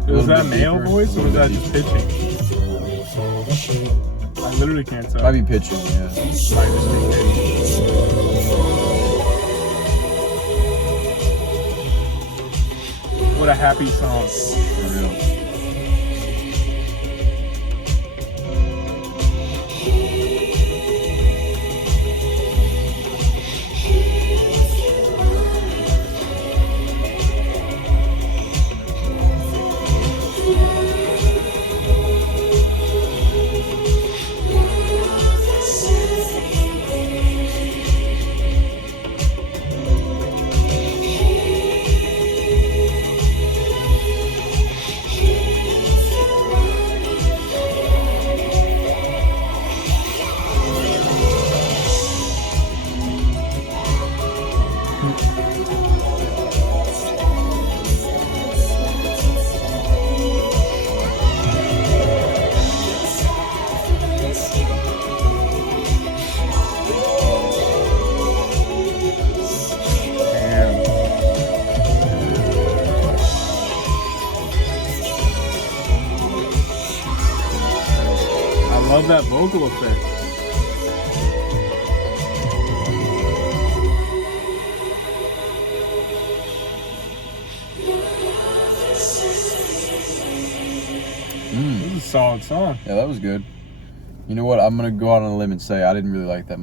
Was that a male voice or was that just pitching? I literally can't tell. Might be pitching, yeah. Might just be pitching. What a happy song. For real. I love that vocal effect. This is a solid song. Yeah, that was good. You know what? I'm gonna go out on a limb and say I didn't really like that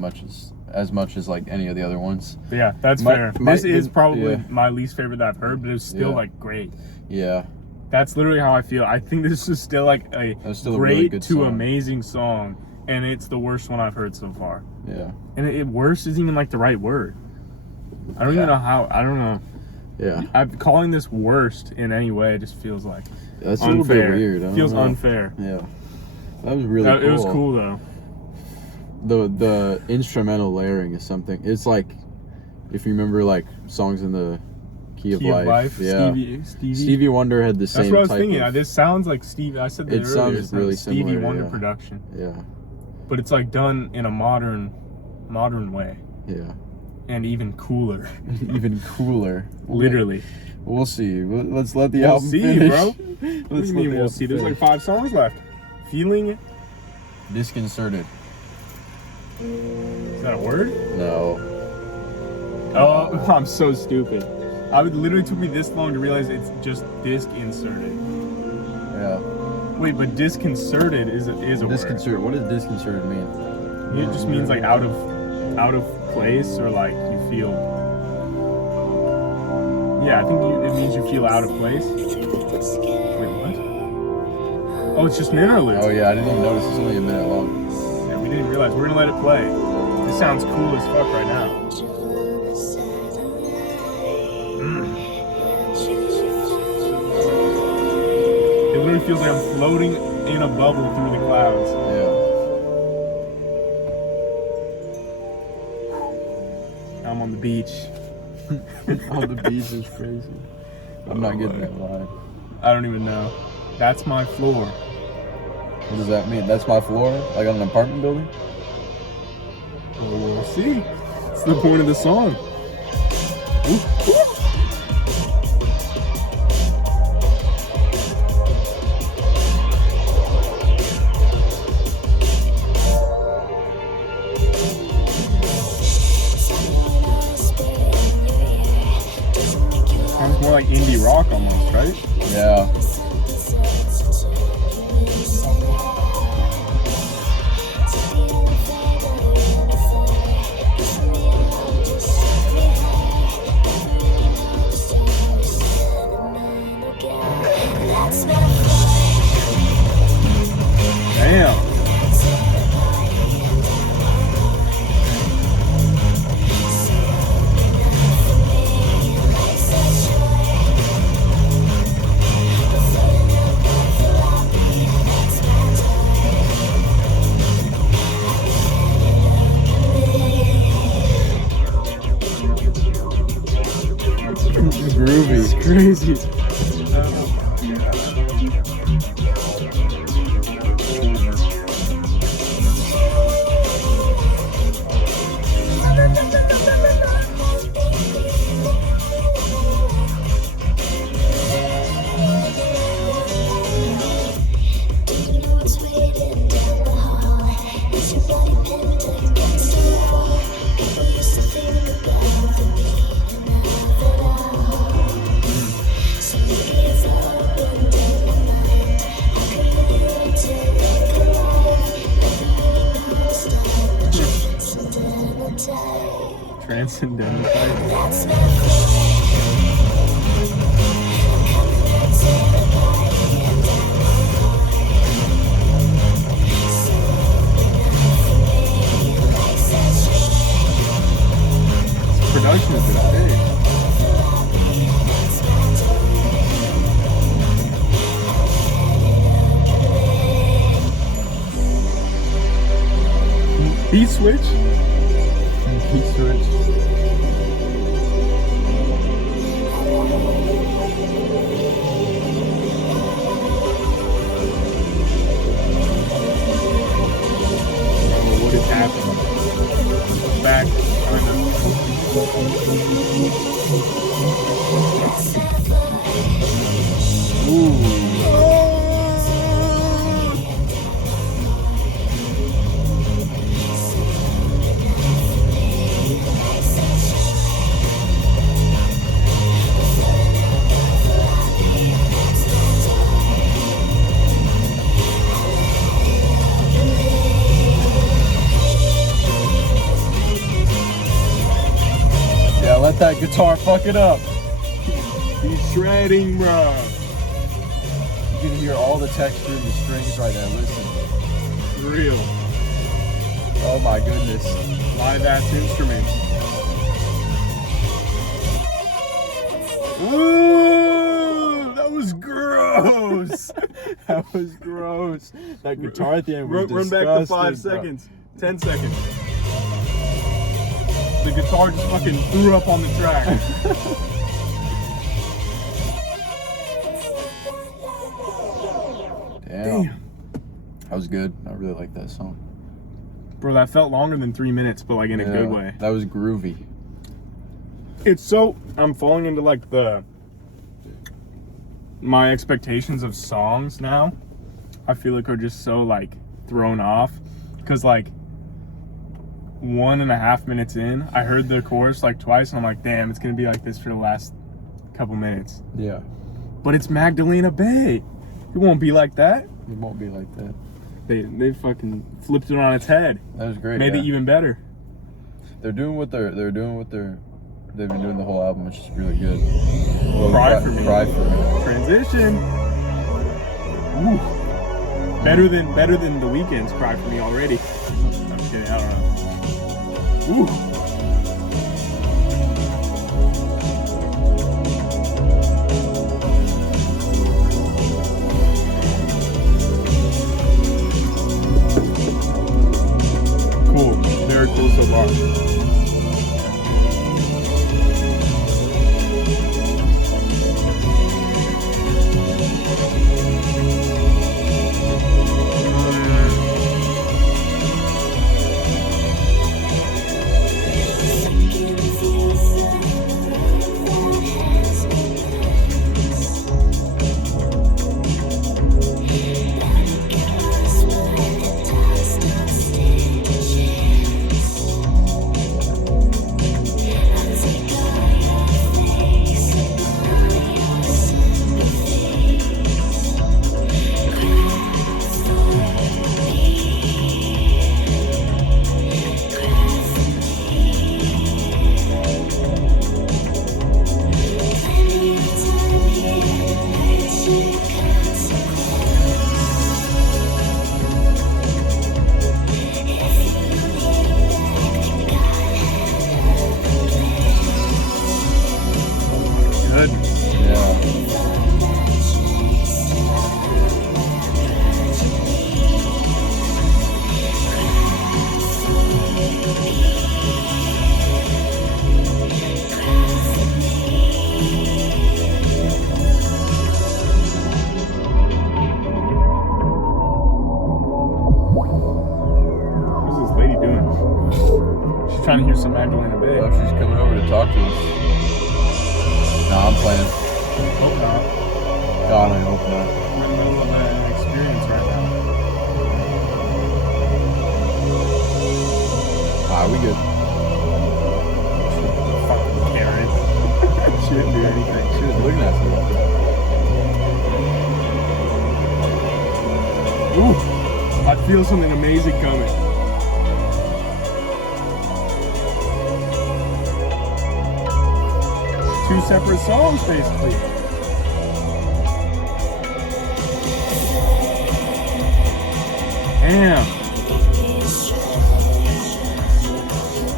as much as like any of the other ones. But yeah, that's fair. This is probably yeah. my least favorite that I've heard, but it's still like great. Yeah. That's literally how I feel. I think this is still like a still great a really good to song. amazing song, and it's the worst one I've heard so far. Yeah. And worst isn't even like the right word. I don't even know how. I don't know. Yeah. I'm calling this worst in any way. It just feels like That's a unfair. little bit weird. I don't Feels know. unfair. Yeah. That was really cool. It was cool though. The instrumental layering is something. It's like If you remember, like, songs in the Key of Life. Yeah. Stevie. Stevie Wonder had the same That's what I was type thinking. of... This sounds like Stevie. I said that It earlier. sounds really Stevie similar, Wonder yeah. production. Yeah. But it's like done in a modern way. Yeah. And even cooler. Even cooler. Literally. We'll see. Let's let the We'll album see, finish. bro. What do you mean we'll see? There's like 5 songs left. Feeling it. Disconcerted. Is that a word? No. Oh, I'm so stupid. It literally took me this long to realize it's just disc inserted. Yeah. Wait, but disconcerted is a word. Disconcerted. What does disconcerted mean? It just means like out of place, or like you feel. Yeah, I think it means you feel out of place. Wait, what? Oh, it's just an interlude. Oh yeah, I didn't even notice. It's only a minute long. Yeah, we didn't realize. We're gonna let it play. This sounds cool as fuck right now. It literally feels like I'm floating in a bubble through the clouds. Yeah. I'm on the beach. On the beach is crazy. I'm not getting that line. I don't even know. That's my floor. What does that mean? That's my floor? Like on an apartment building? Well, we'll see. It's the point of the song. Ooh. Sounds more like indie rock almost, right? Yeah. Damn. Groovy. It's crazy. Transcendental type. Production is big. Beat switch. Beat switch. What is happening? Back, kind of. Ooh. Yeah, let that guitar fuck it up. He's shredding, bro. You can hear all the texture in the strings right now. Listen. Real. Oh my goodness. Live ass instruments. Ooh, that was gross. That was gross. That guitar at the end was Run disgusting. back to 5 bro. seconds. 10 seconds. The guitar just fucking threw up on the track. Damn. That was good. I really like that song. Bro, that felt longer than 3 minutes, but like in a good way. That was groovy. It's so, I'm falling into like my expectations of songs now, I feel like are just so like thrown off. Cause like 1.5 minutes in, I heard the chorus like twice and I'm like, damn, it's gonna be like this for the last couple minutes. Yeah. But it's Magdalena Bay. It won't be like that. It won't be like that. They fucking flipped it on its head. That was great. Made it even better. They're doing what they've been doing the whole album, which is really good. Cry for me. Cry for me. Transition. Ooh. Better than the Weeknd's Cry for Me already. I'm kidding, I don't know. Ooh. Cool. Very cool so far. Trying to hear some Magdalena Bay. Oh, she's coming over to talk to us. Nah, I'm playing. Hope not. God, I hope not. We're in the middle of an experience right now. We good. Fucking Karen. She didn't do anything. She was looking at me. Ooh, I feel something amazing coming. Two separate songs, basically. Damn.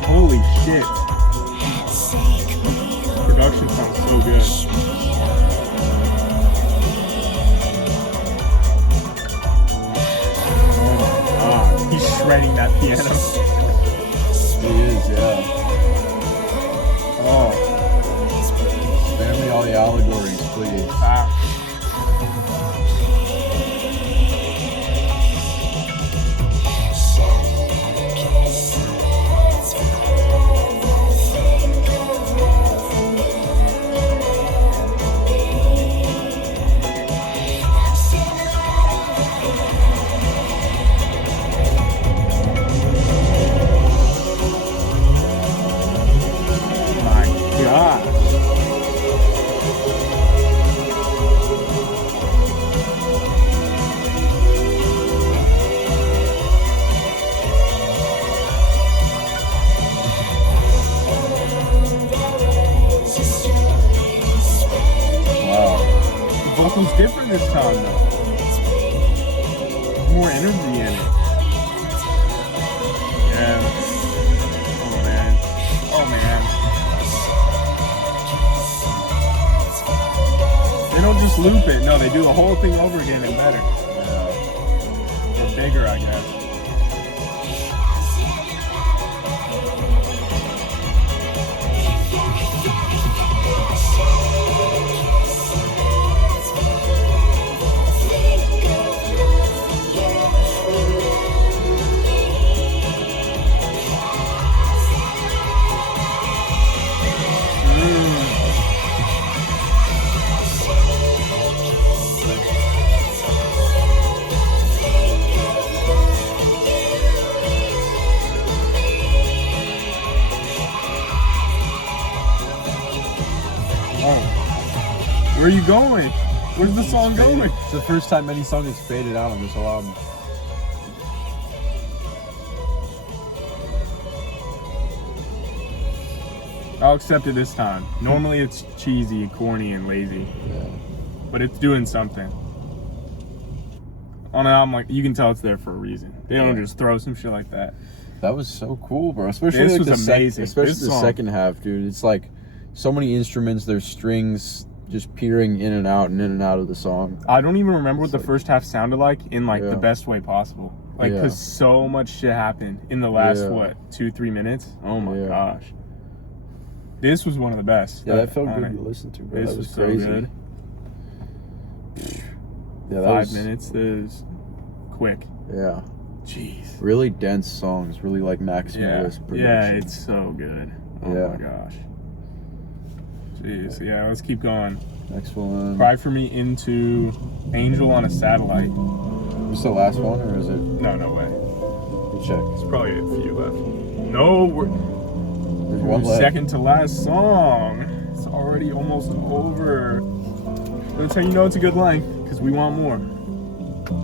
Holy shit. Production sounds so good. Oh my god. He's shredding that piano. He is, yeah. Oh. Spare me all the allegories, please. My god. Vocals different this time though. More energy in it. Yeah. Oh man. Oh man. They don't just loop it. No, they do the whole thing over again and better. Yeah. Or bigger, I guess. Where are you going? Where's the song going? It's the first time any song is faded out on this whole album. I'll accept it this time. Normally it's cheesy, corny, and lazy. Yeah. But it's doing something. On an album, like, you can tell it's there for a reason. They don't just throw some shit like that. That was so cool, bro. Especially This like was amazing. Especially This the song. second half, dude. It's like so many instruments. There's strings just peering in and out of the song. I don't even remember what the first half sounded like in like the Yeah. best way possible. Like, Yeah. because so much shit happened in the last, Yeah. 2-3 minutes? Oh my Yeah. gosh. This was one of the best. Yeah, that felt on good it. to listen to, bro. This That was was so crazy. good. Yeah, that 5 was, minutes is quick. Yeah, Jeez. really dense songs. Really like maximalist production. Yeah, it's so good. Oh Yeah. my gosh. Jeez. Yeah, let's keep going. Next one. Cry for Me into Angel on a Satellite. Is the last one or is it? No, no way. Good check. There's probably a few left. No, There's one left. second to last song. It's already almost over. That's how you know it's a good length, because we want more.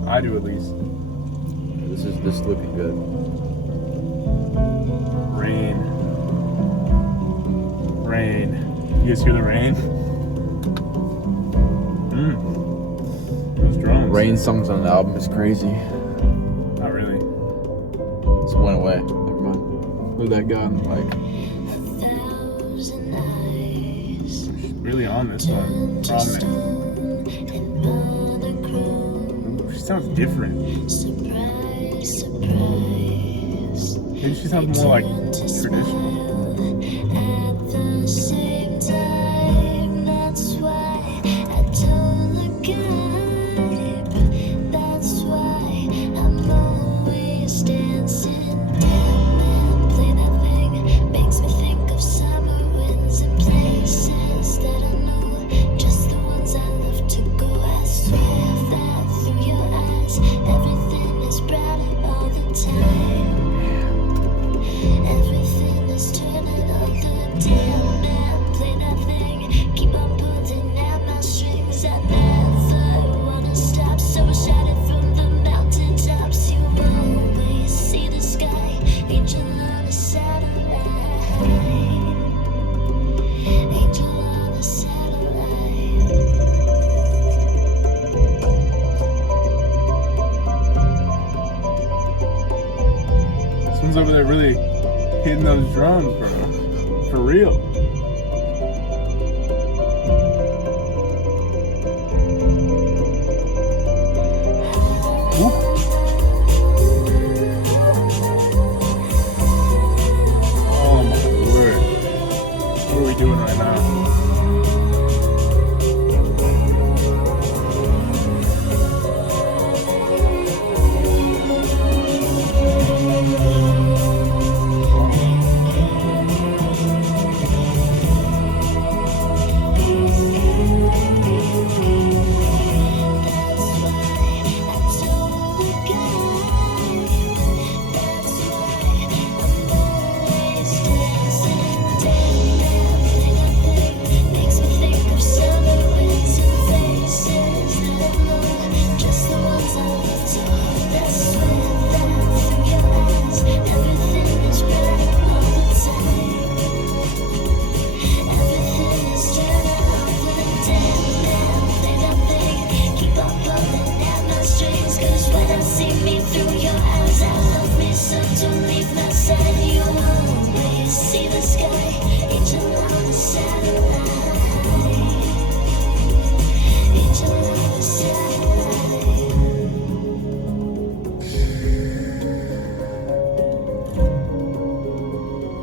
I do at least. This is looking good. Rain. Rain. You guys hear the rain? Those drums. Rain songs on the album is crazy. Not really. Just went away. Never mind. Look at that gun. Like, Really on this one. Prominent. Ooh, she sounds different. Maybe she sounds more like traditional. Someone's over there really hitting those drums, bro. For real. Whoop. Oh my word. What are we doing right now?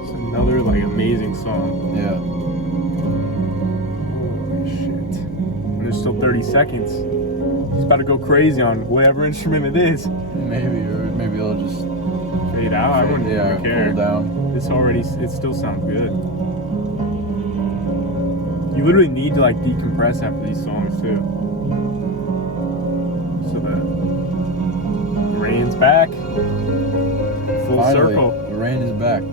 It's another like amazing song. yeah. Holy shit. And there's still 30 seconds. He's about to go crazy on whatever instrument it is. Maybe they'll just Fade out. I wouldn't even care. cool down. This already, it still sounds good. You literally need to like decompress after these songs too. So the rain's back. Full Finally, circle. the rain is back.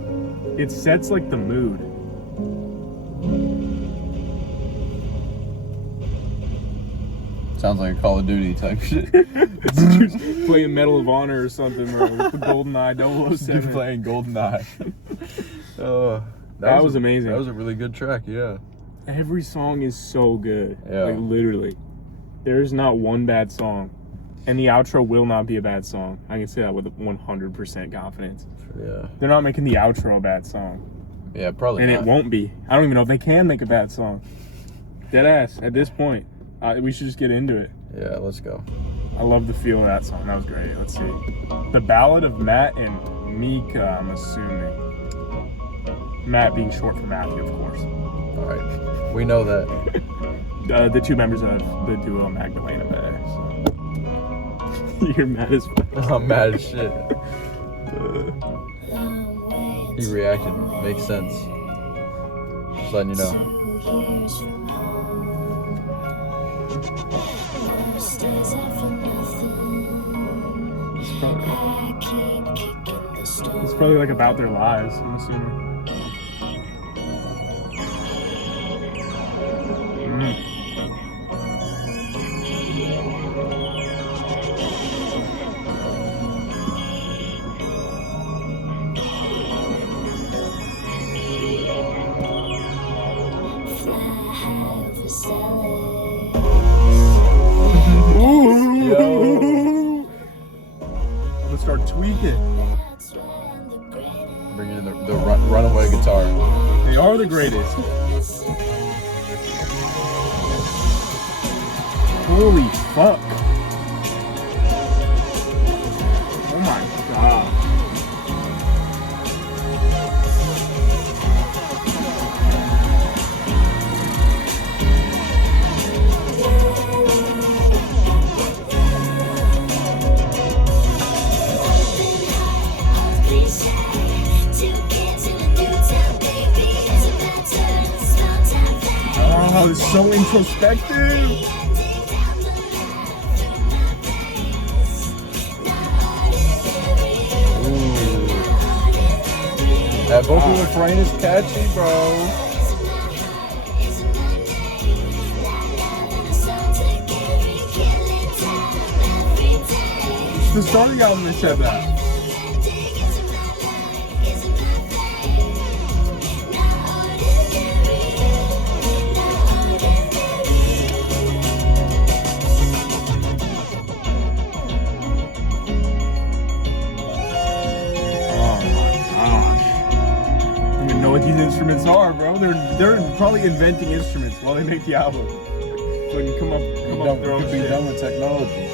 It sets like the mood. Sounds like a Call of Duty type shit. Playing Medal of Honor or something, bro. With the GoldenEye 007. Playing GoldenEye. Oh, That was amazing. That was a really good track, yeah. Every song is so good. Yeah. Like, literally. There's not one bad song. And the outro will not be a bad song. I can say that with 100% confidence. Yeah. They're not making the outro a bad song. Yeah, probably And not. it won't be. I don't even know if they can make a bad song. Deadass, at this point. We should just get into it. Yeah, let's go. I love the feel of that song. That was great. Let's see. The Ballad of Matt and Mika, I'm assuming. Matt being short for Matthew, of course. All right. We know that. The two members of the duo Magdalena there. So. You're mad as fuck. I'm mad as shit. He reacted. Makes sense. Just letting you know. It's probably like about their lives, I'm assuming. Yo. I'm gonna start tweaking. Bringing in the runaway guitar. They are the greatest. Holy fuck. Oh my god. Oh, it's so introspective. That vocal refrain is catchy, bro. It's the starting album that said that. What these instruments are, bro. They're probably inventing instruments while they make the album. So you come up with their own Could be shit. done with technology.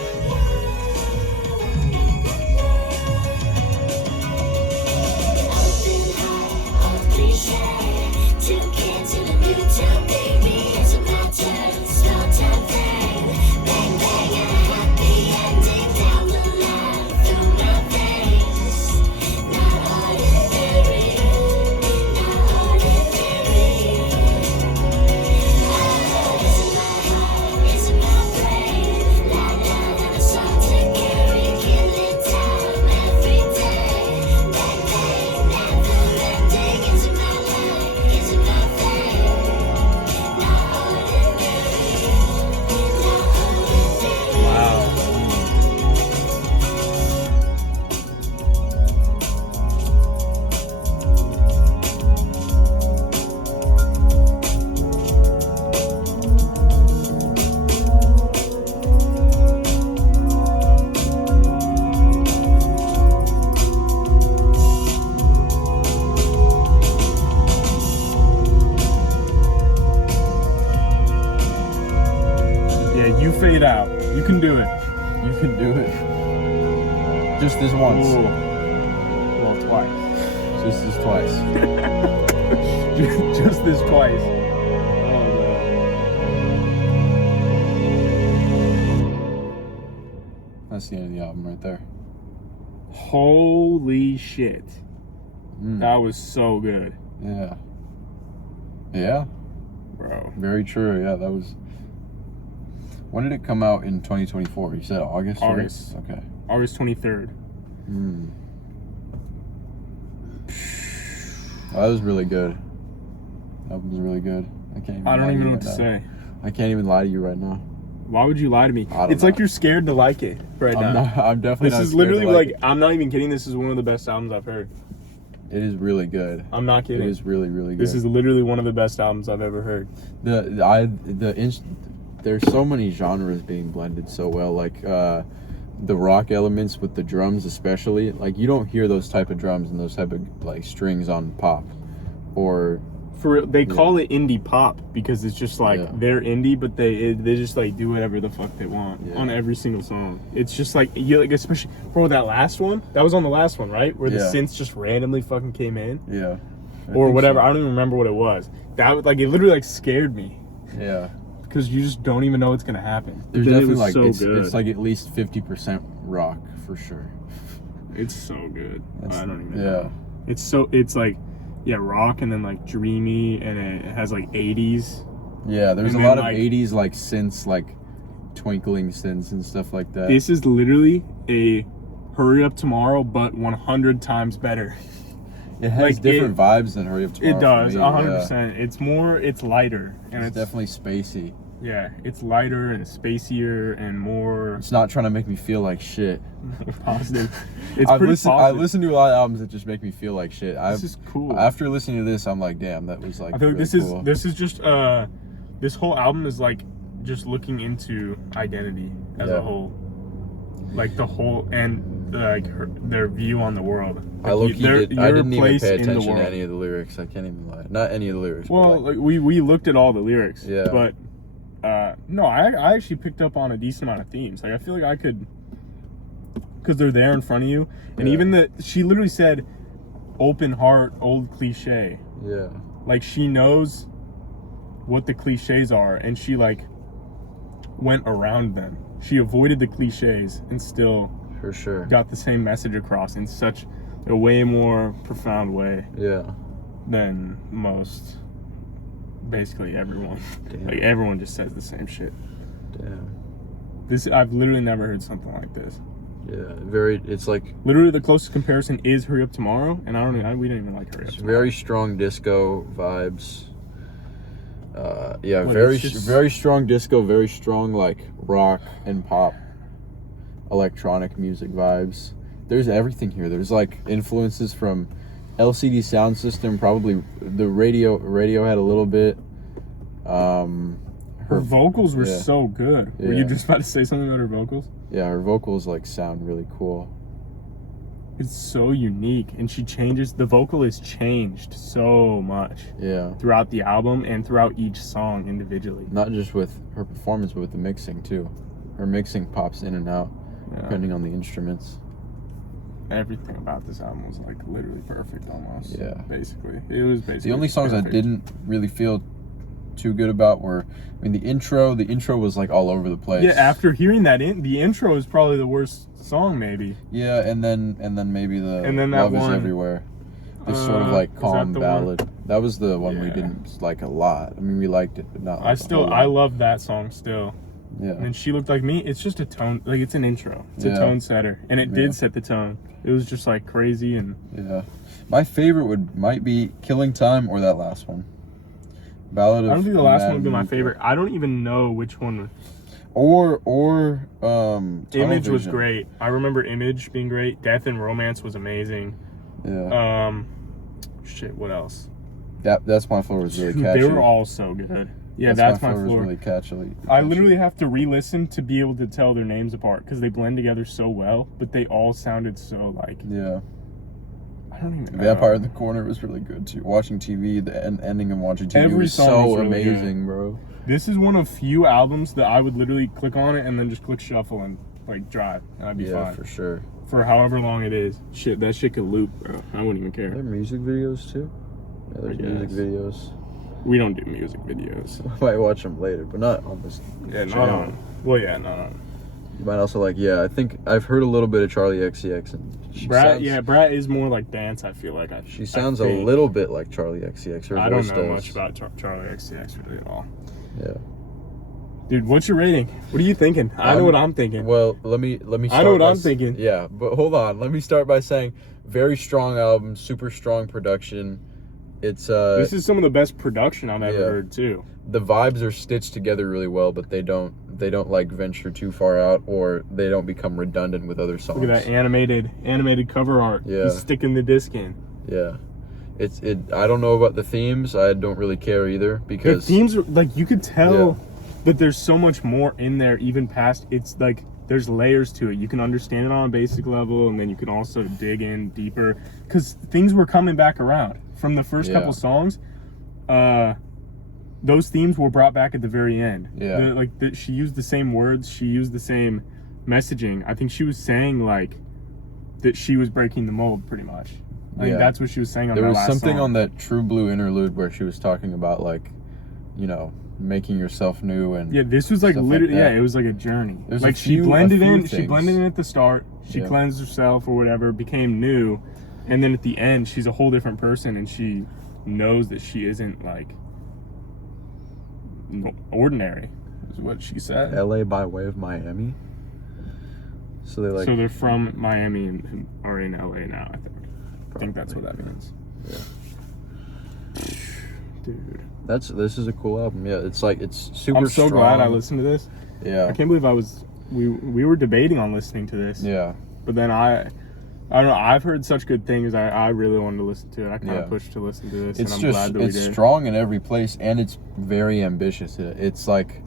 You fade out. You can do it. You can do it. Just this once. Ooh. Well, twice. Just this twice. Just this twice. Oh, no. That's the end of the album right there. Holy shit. That was so good. Yeah. Yeah. Bro. Very true. Yeah, that was. When did it come out in 2024? You said August? August. Right? Okay. August 23rd. Oh, that was really good. That was really good. I don't even know what to say. I can't even lie to you right now. Why would you lie to me? I don't It's like know. you're scared to like it right now. I'm definitely This not is scared literally to like, it. I'm not even kidding. This is one of the best albums I've heard. It is really good. I'm not It kidding. is really, really good. This is literally one of the best albums I've ever heard. There's so many genres being blended so well, like the rock elements with the drums especially. Like you don't hear those type of drums and those type of like strings on pop, or They call it indie pop because it's just like they're indie, but they just like do whatever the fuck they want on every single song. It's just like especially for that last one. That was on the last one, right? Where the synths just randomly fucking came in. Yeah. Or whatever. So. I don't even remember what it was. That was like it literally like scared me. Yeah. Because you just don't even know what's gonna happen. There's definitely like it's like at least 50% rock for sure. It's so good. I don't even know. It's like rock and then like dreamy and it has like 80s. Yeah, there's a lot of 80s like synths, like twinkling synths and stuff like that. This is literally a Hurry Up Tomorrow, but 100 times better. It has like different vibes than Hurry Up Tomorrow. It does, 100%. It's lighter and it's definitely spacey. Yeah, it's lighter and spacier and more. It's not trying to make me feel like shit. Positive. It's pretty positive. I listen to a lot of albums that just make me feel like shit. This is cool. After listening to this, I'm like, damn, that was like. I feel like really cool. this is just this whole album is like just looking into identity as a whole, like the whole and like their view on the world. Like I didn't even pay attention to any of the lyrics. I can't even lie. Not any of the lyrics. Well, like we looked at all the lyrics. Yeah. But no, I actually picked up on a decent amount of themes. Like I feel like I could, because they're there in front of you, and even she literally said, "Open heart, old cliche." Yeah. Like she knows what the cliches are, and she like went around them. She avoided the cliches and still for sure got the same message across in such a way more profound way. Yeah. Than most. Basically everyone. Damn. Like everyone just says the same shit. Damn. I've literally never heard something like this. Yeah, it's like literally the closest comparison is Hurry Up Tomorrow, and we didn't even like Hurry Up Tomorrow. Very strong disco vibes. Very strong disco, very strong like rock and pop electronic music vibes. There's everything here. There's like influences from LCD Sound System, probably the radio had a little bit. Her vocals were so good. Were you just about to say something about her vocals? Yeah, her vocals like sound really cool. It's so unique, and the vocal is changed so much. Yeah. Throughout the album and throughout each song individually. Not just with her performance, but with the mixing too. Her mixing pops in and out depending on the instruments. Everything about this album was like literally perfect almost. Yeah. Basically. It was basically the only songs perfect. I didn't really feel too good about were, the intro was like all over the place. Yeah, after hearing that the intro is probably the worst song maybe. Yeah, and then maybe Love Is Everywhere. This sort of like calm ballad. That was the one we didn't like a lot. I mean, we liked it, but not like I love that song still. Yeah. And She Looked Like Me, it's just a tone, like it's an intro. It's a tone setter. And it did set the tone. It was just like crazy and my favorite might be Killing Time or that last one. Ballad of I don't think the last one would be my favorite. I don't even know which one. Or Image was great. I remember Image being great. Death and Romance was amazing. Yeah. What else? That's My Floor was really catchy. They were all so good. Yeah, That's My Floor. Was really catchy. I literally have to re-listen to be able to tell their names apart because they blend together so well, but they all sounded so like. Yeah. I don't even know. Vampire in the Corner was really good too. Watching TV, the ending of Watching TV was so amazing, bro. This is one of few albums that I would literally click on it and then just click shuffle and like drive, and I'd be fine. Yeah, for sure. For however long it is. Shit, that shit could loop, bro. I wouldn't even care. Are there music videos too? Yeah, there's music videos. We don't do music videos. I might watch them later, but not on this channel. You might also I think I've heard a little bit of Charlie XCX, and Brat is more like dance, I feel like. She sounds a little bit like Charlie XCX. Her I don't voice know does. much about Charlie XCX really at all. Yeah. Dude, what's your rating? What are you thinking? I know what I'm thinking. Well, let me start. I know what I'm thinking. Yeah, but hold on. Let me start by saying very strong album, super strong production. It's This is some of the best production I've ever Yeah. heard too. the vibes are stitched together really well, but they don't like venture too far out, or they don't become redundant with other songs. Look at that animated cover art. Yeah. He's sticking the disc in. Yeah. I don't know about the themes. I don't really care either, The because themes are like, you could tell Yeah. that there's so much more in there, even past, it's like there's layers to it. You can understand it on a basic level, and then you can also dig in deeper, because things were coming back around from the first Yeah. couple songs. Those themes were brought back at the very end. Yeah. She used the same words, she used the same messaging. I think she was saying like that she was breaking the mold, pretty much. I think Yeah. that's what she was saying on there that was last something song. on that True Blue interlude where she was talking about, like, you know, making yourself new and Yeah, this was like stuff like literally, that. yeah, it was like a journey. There's like a she few blended in, things. at the start. She Yeah. cleansed herself or whatever, became new, and then at the end, she's a whole different person, and she knows that she isn't like ordinary. Is what she said. LA by way of Miami. So they like So they're from Miami and are in LA now. I think that's what that means. Yeah. Dude, This is a cool album. Yeah, it's like it's super I'm so strong. glad I listened to this. Yeah. I can't believe we were debating on listening to this. Yeah. But then I don't know. I've heard such good things. I really wanted to listen to it. I kind Yeah. of pushed to listen to this, It's and I'm glad just that we it's did. strong in every place, and it's very ambitious. It's like,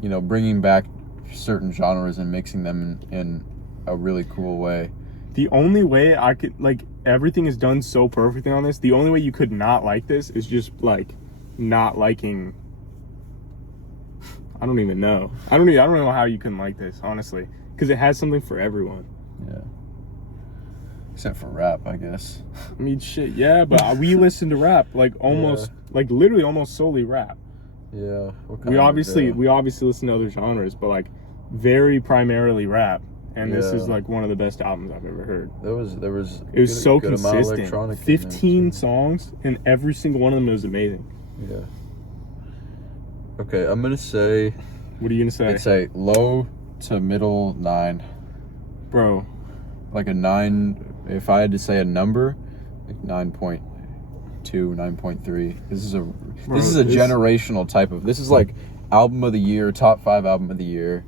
you know, bringing back certain genres and mixing them in a really cool way. The only way I could, like, everything is done so perfectly on this. The only way you could not like this is just like not liking. I don't even know. I don't know how you can like this, honestly, because it has something for everyone. Yeah. Except for rap, I guess. I mean, shit, yeah, but we listen to rap like almost, like literally almost solely rap. Yeah. We obviously listen to other genres, but like very primarily rap. And this is Yeah. like one of the best albums I've ever heard. There was It was so good amount of consistent. electronic in there, 15 too. songs, and every single one of them was amazing. Yeah. Okay, I'm gonna say What are you gonna say, it's a low to middle 9. bro? Like a 9. If I had to say a number, like 9.2, 9.3. This is a This- generational type of. This is like album of the year, top 5 album of the year.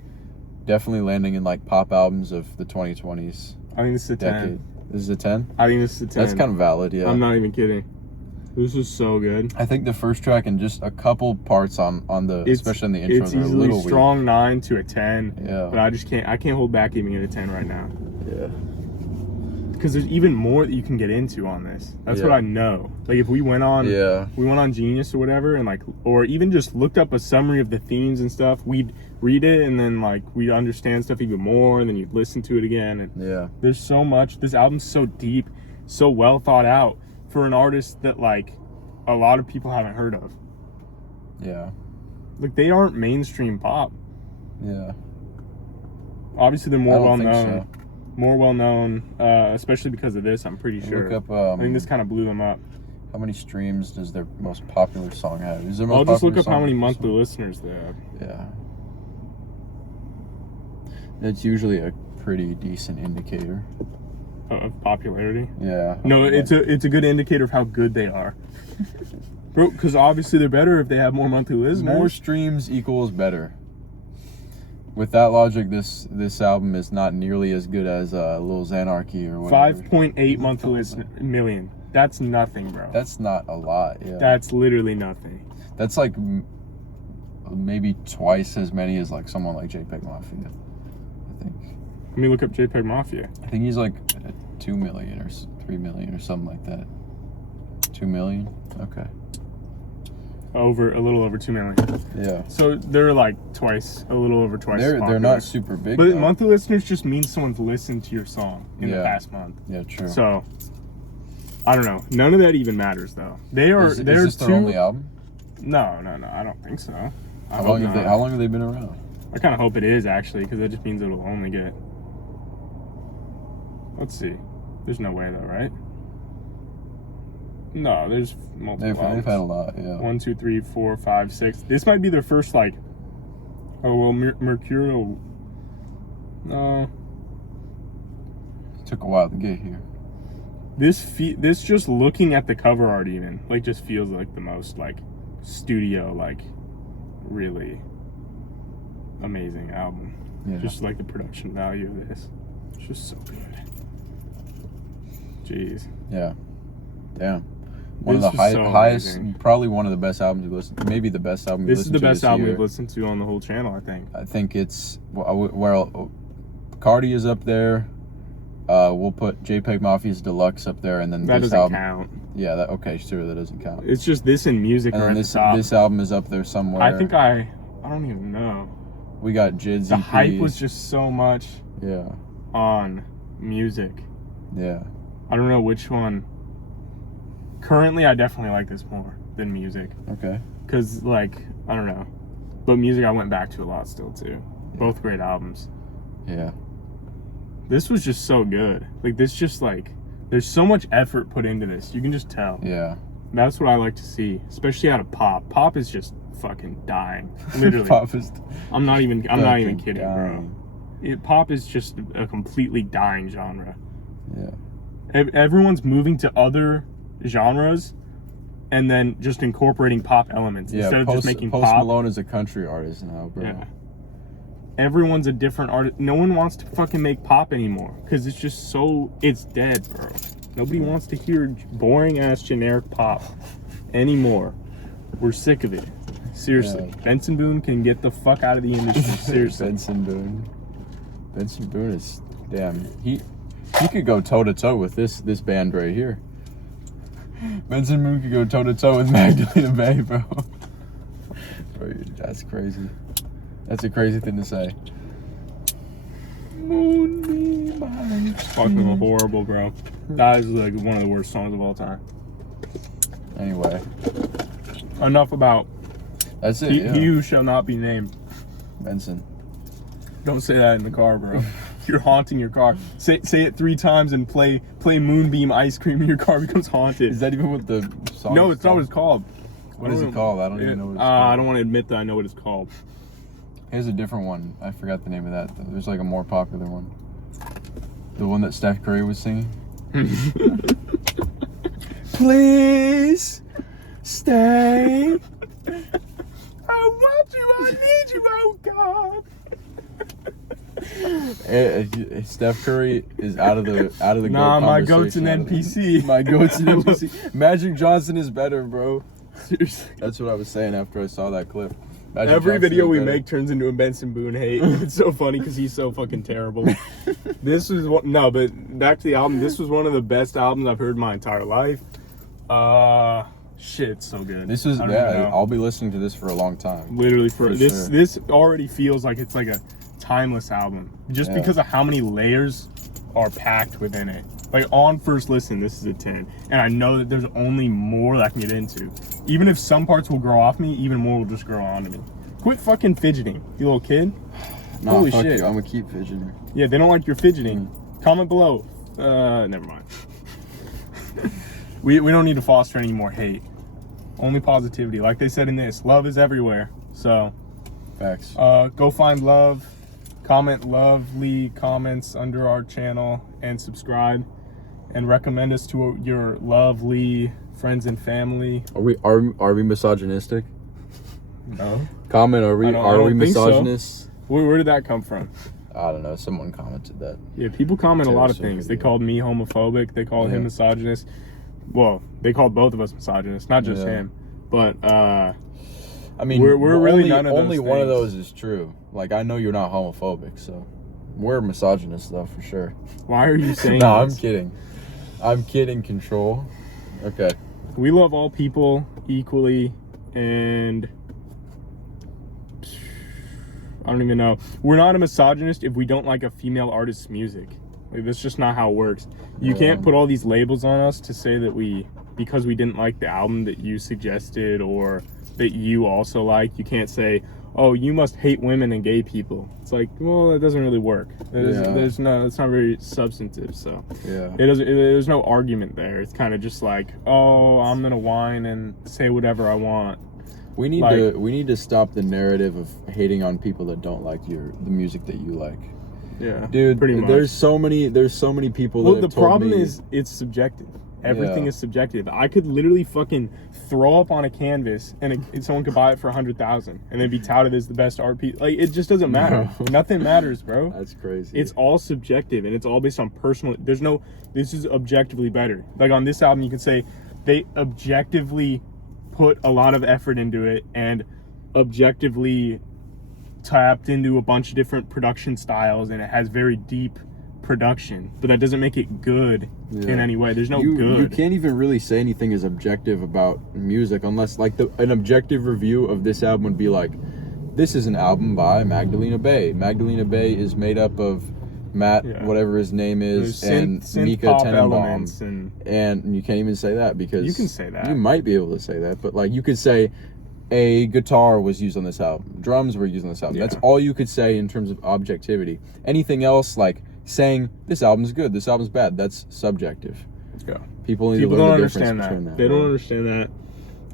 Definitely landing in like pop albums of the 2020s I think this is a 10. decade. This is a 10. I think this is a 10. That's kind of valid, yeah. I'm not even kidding. This was so good. I think the first track and just a couple parts on the, especially in the intro, It's they're a easily little strong 9 to a 10. Yeah. But I just can't. I can't hold back giving it a 10 right now. weak. Yeah. Because there's even more that you can get into on this. That's what Yeah. I know. Like if we went on Genius or whatever, and like, or even just looked up a summary of the themes and stuff, we'd read it and then like we'd understand stuff even more, and then you'd listen to it again. And Yeah. there's so much. This album's so deep, so well thought out for an artist that like a lot of people haven't heard of. Yeah. Like they aren't mainstream pop. Yeah. Obviously, they're I more well don't think known. so. More well known, especially because of this. I'm pretty sure. Look up I think this kind of blew them up. how many streams does their most popular song have? Is their most I'll just look popular up how song- many monthly listeners they have. Yeah. It's usually a pretty decent indicator. Of popularity. Yeah. No, it's a good indicator of how good they are. Bro, because obviously they're better if they have more monthly listeners. more streams equals better. With that logic, this album is not nearly as good as Lil Xanarchy or whatever. 5.8 monthly million. That's nothing, bro. That's not a lot. Yeah. That's literally nothing. That's like maybe twice as many as like someone like JPEG Mafia. I think. Let me look up JPEG Mafia. I think he's like 2 million or 3 million or something like that. 2 million. Okay. A little over 2 million. Yeah. So they're like a little over twice. as They're popular. not super big. But though. monthly listeners just means someone's listened to your song in the Yeah. past month. Yeah, true. So I don't know. None of that even matters though. They are. Is they're this their only album? No. I don't think so. I How hope long not. have they been around? I kind of hope it is actually, because that just means it'll only get. Let's see. There's no way though, right? No, there's multiple. They've albums. had a lot. Yeah. 1, 2, 3, 4, 5, 6. This might be their first like. Oh well, Mercurial. No. It took a while to get here. This just looking at the cover art even like just feels like the most like studio like really amazing album. Yeah. Just like the production value of this, it's just so good. Jeez. Yeah. Damn. One This of the was so highest, amazing. probably one of the best albums we've listened to. Maybe the best album we've This is listened the to best this album year. we've listened to on the whole channel, I think. I think it's, well, Cardi is up there. We'll put JPEG Mafia's Deluxe up there, and then That this doesn't album. count. Yeah, okay, sure, that doesn't count. It's just this and music And are then at the top. this album is up there somewhere. I think I don't even know. We got Jid's The EP. hype was just so much Yeah, on music. yeah. I don't know which one. Currently, I definitely like this more than music. Okay. Because, like, I don't know. But music I went back to a lot still, too. Both great albums. Yeah. This was just so good. Like, this just, like, there's so much effort put into this. You can just tell. Yeah. That's what I like to see. Especially out of pop. Pop is just fucking dying. Literally. Pop is I'm not even fucking kidding, dying. bro. Pop is just a completely dying genre. Yeah. Everyone's moving to other genres and then just incorporating pop elements Yeah. instead of just making Post pop. Malone is a country artist now, bro. Yeah. Everyone's a different artist. No one wants to fucking make pop anymore because it's just it's dead, bro. Nobody wants to hear boring ass generic pop anymore. We're sick of it. Seriously. Yeah. Benson Boone can get the fuck out of the industry. Seriously. Benson Boone is, damn. He could go toe to toe with this band right here. Benson Boone could go toe to toe with Magdalena Bay, bro. Bro, that's crazy. That's a crazy thing to say. Moonbeam eyes. Fucking horrible, bro. That is like one of the worst songs of all time. Anyway, Enough about that's it. he Yeah. who shall not be named. Benson. Don't say that in the car, bro. You're haunting your car. Say it 3 times and play Moonbeam Ice Cream and your car becomes haunted. Is that even what the song? No, is it's not what it's called. What is it called? I don't even know what it's I called. don't want to admit that I know what it's called. Here's a different one. I forgot the name of that. There's like a more popular one. The one that Steph Curry was singing. Please stay. I want you. I need you. Oh God. Steph Curry is out of the Nah, GOAT my goat's an conversation. NPC. My goat's an NPC. Magic Johnson is better, bro. Seriously. That's what I was saying after I saw that clip. Magic Every Johnson video is we better. make turns into a Benson Boone hate. It's so funny because he's so fucking terrible. This was but back to the album. This was one of the best albums I've heard my entire life. Shit, it's so good. This is I don't even know. I'll be listening to this for a long time. Literally For this sure. this already feels like it's like a timeless album just Yeah. because of how many layers are packed within it. Like on first listen, this is a 10, and I know that there's only more that I can get into. Even if some parts will grow off me, even more will just grow onto me. Quit fucking fidgeting, you little kid. No, Holy fuck shit. you. I'm gonna keep fidgeting. Yeah, they don't like your fidgeting. Comment below. Never mind. we don't need to foster any more hate. Only positivity. Like they said in this, love is everywhere. So Facts. go find love, comment lovely comments under our channel, and subscribe, and recommend us to your lovely friends and family. Are we misogynistic? No. Comment. Are we I don't think so. misogynists? Where did that come from? I don't know. Someone commented that. Yeah, people comment a lot of Taylor things. Swift They video. called me homophobic. They called him Yeah. misogynist. Well, they called both of us misogynist, not just Yeah. him. But I mean, We're really only, none of those only one of things. those is true. Like I know you're not homophobic, so we're misogynists though for sure. why are you saying No, I'm this? kidding. I'm kidding. Control. Okay. We love all people equally, and I don't even know. We're not a misogynist if we don't like a female artist's music. Like, that's just not how it works. You Yeah. can't put all these labels on us to say that because we didn't like the album that you suggested or that you also like. You can't say, oh, you must hate women and gay people. It's like, well, that doesn't really work. It's not very substantive. So Yeah. there's no argument there. It's kind of just like, oh, I'm gonna whine and say whatever I want. We need to stop the narrative of hating on people that don't like the music that you like. Yeah, Dude, pretty much. there's so many people that Well, have the told problem me, is it's subjective. Everything Yeah. is subjective. I could literally fucking throw up on a canvas and someone could buy it for 100,000 and then be touted as the best art piece. Like, it just doesn't matter. No. Nothing matters, bro. That's crazy. It's all subjective and it's all based on personal. There's no, this is objectively better. Like on this album, you can say they objectively put a lot of effort into it and objectively tapped into a bunch of different production styles, and it has very deep production, but that doesn't make it good in any way. There's no good. You can't even really say anything is objective about music unless like an objective review of this album would be like, this is an album by Magdalena Bay. Magdalena Bay is made up of Matt, whatever his name is, and synth Mika pop Tenenbaum. elements And you can't even say that because you can say that. You might be able to say that, but like you could say a guitar was used on this album, drums were used on this album. That's all you could say in terms of objectivity. Anything else like saying this album's good, this album's bad, that's subjective. Yeah. People need People to learn don't the understand difference that. between that. They don't understand that.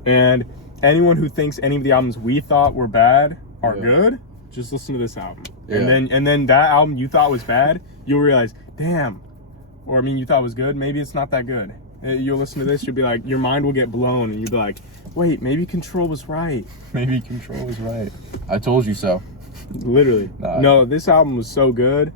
And anyone who thinks any of the albums we thought were bad are good, just listen to this album. And then that album you thought was bad, you'll realize, damn. Or I mean, you thought was good, maybe it's not that good. You'll listen to this, you'll be like, your mind will get blown, and you'll be like, wait, maybe Control was right. Maybe Control was right. I told you so. Literally. No, this album was so good.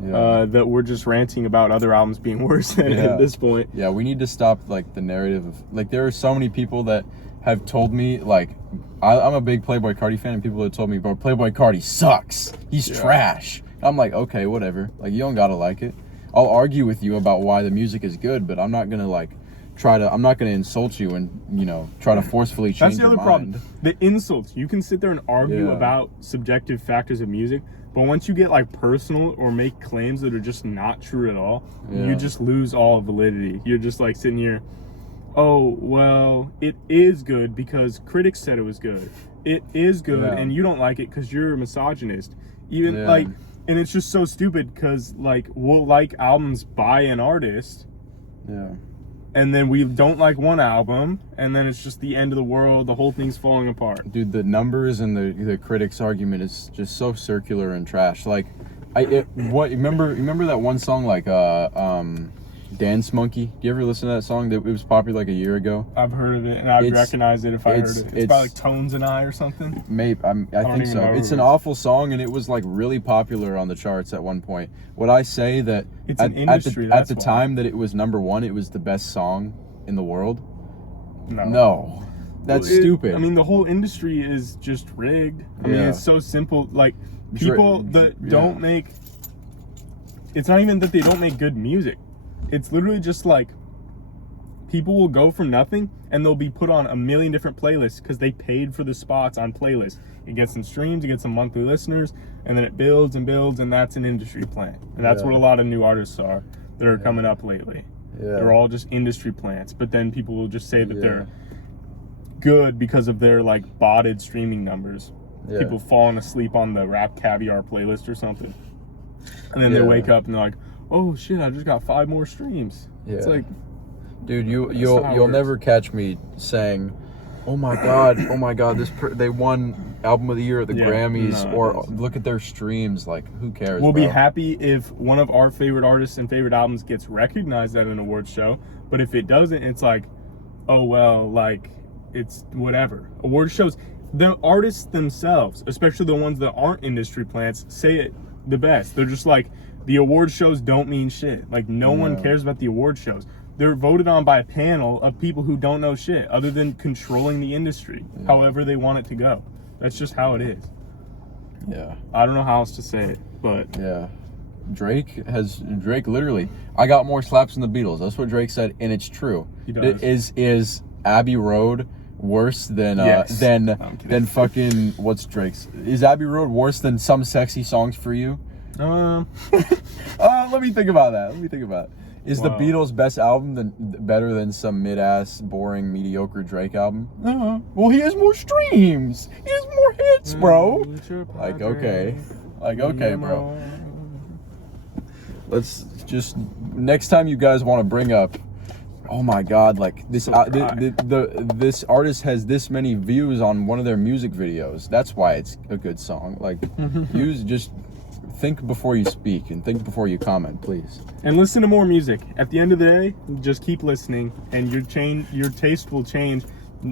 That we're just ranting about other albums being worse than at this point. Yeah, we need to stop like the narrative of like there are so many people that have told me like I'm a big Playboi Carti fan, and people have told me, bro, Playboi Carti sucks. He's trash. I'm like, okay, whatever. Like you don't gotta like it. I'll argue with you about why the music is good, but I'm not gonna like I'm not gonna insult you and try to forcefully change your mind. That's the other problem. The insults. You can sit there and argue about subjective factors of music, but once you get like personal or make claims that are just not true at all, you just lose all validity. You're just like sitting here, oh, well, it is good because critics said it was good. It is good and you don't like it because you're a misogynist. Even like, and it's just so stupid because like we'll like albums by an artist. Yeah. And then we don't like one album, and then it's just the end of the world. The whole thing's falling apart. Dude, the numbers and the critics' argument is just so circular and trash. Like, remember that one song like Dance Monkey? Do you ever listen to that song? It was popular like a year ago. I've heard of it, and I'd recognize it if I heard it. It's by like Tones and I or something. Maybe I think so. It's an awful song, and it was like really popular on the charts at one point. Would I say that it's an industry at the time that it was number one, it was the best song in the world? No. That's stupid. I mean, the whole industry is just rigged. I mean, it's so simple. Like people that don't make. It's not even that they don't make good music. It's literally just like people will go from nothing and they'll be put on a million different playlists because they paid for the spots on playlists. It gets some streams, it gets some monthly listeners, and then it builds and builds, and that's an industry plant. And that's what a lot of new artists are that are coming up lately. They're all just industry plants, but then people will just say that they're good because of their like botted streaming numbers. People falling asleep on the Rap Caviar playlist or something. And then they wake up and they're like, oh shit, I just got 5 more streams. It's like, dude, you'll never catch me saying, oh my god, they won album of the year at the Grammys, or look at their streams. Like, who cares? We'll be happy if one of our favorite artists and favorite albums gets recognized at an awards show, but if it doesn't, it's like, oh well, like it's whatever. Award shows, the artists themselves, especially the ones that aren't industry plants, say it the best. They're just like, the award shows don't mean shit. Like, no one cares about the award shows. They're voted on by a panel of people who don't know shit other than controlling the industry however they want it to go. That's just how it is. I don't know how else to say it, but Drake literally, I got more slaps than the Beatles. That's what Drake said, and it's true. He does. Is Abbey Road worse than fucking what's Drake's? Is Abbey Road worse than Some Sexy Songs for You? Let me think about that. Is the Beatles' best album better than some mid-ass, boring, mediocre Drake album? Well, he has more streams. He has more hits, bro. Like, okay, bro. Let's just, next time you guys want to bring up, oh my god, like this this artist has this many views on one of their music videos, that's why it's a good song. Like, think before you speak and think before you comment, please. And listen to more music. At the end of the day, just keep listening, and your taste will change.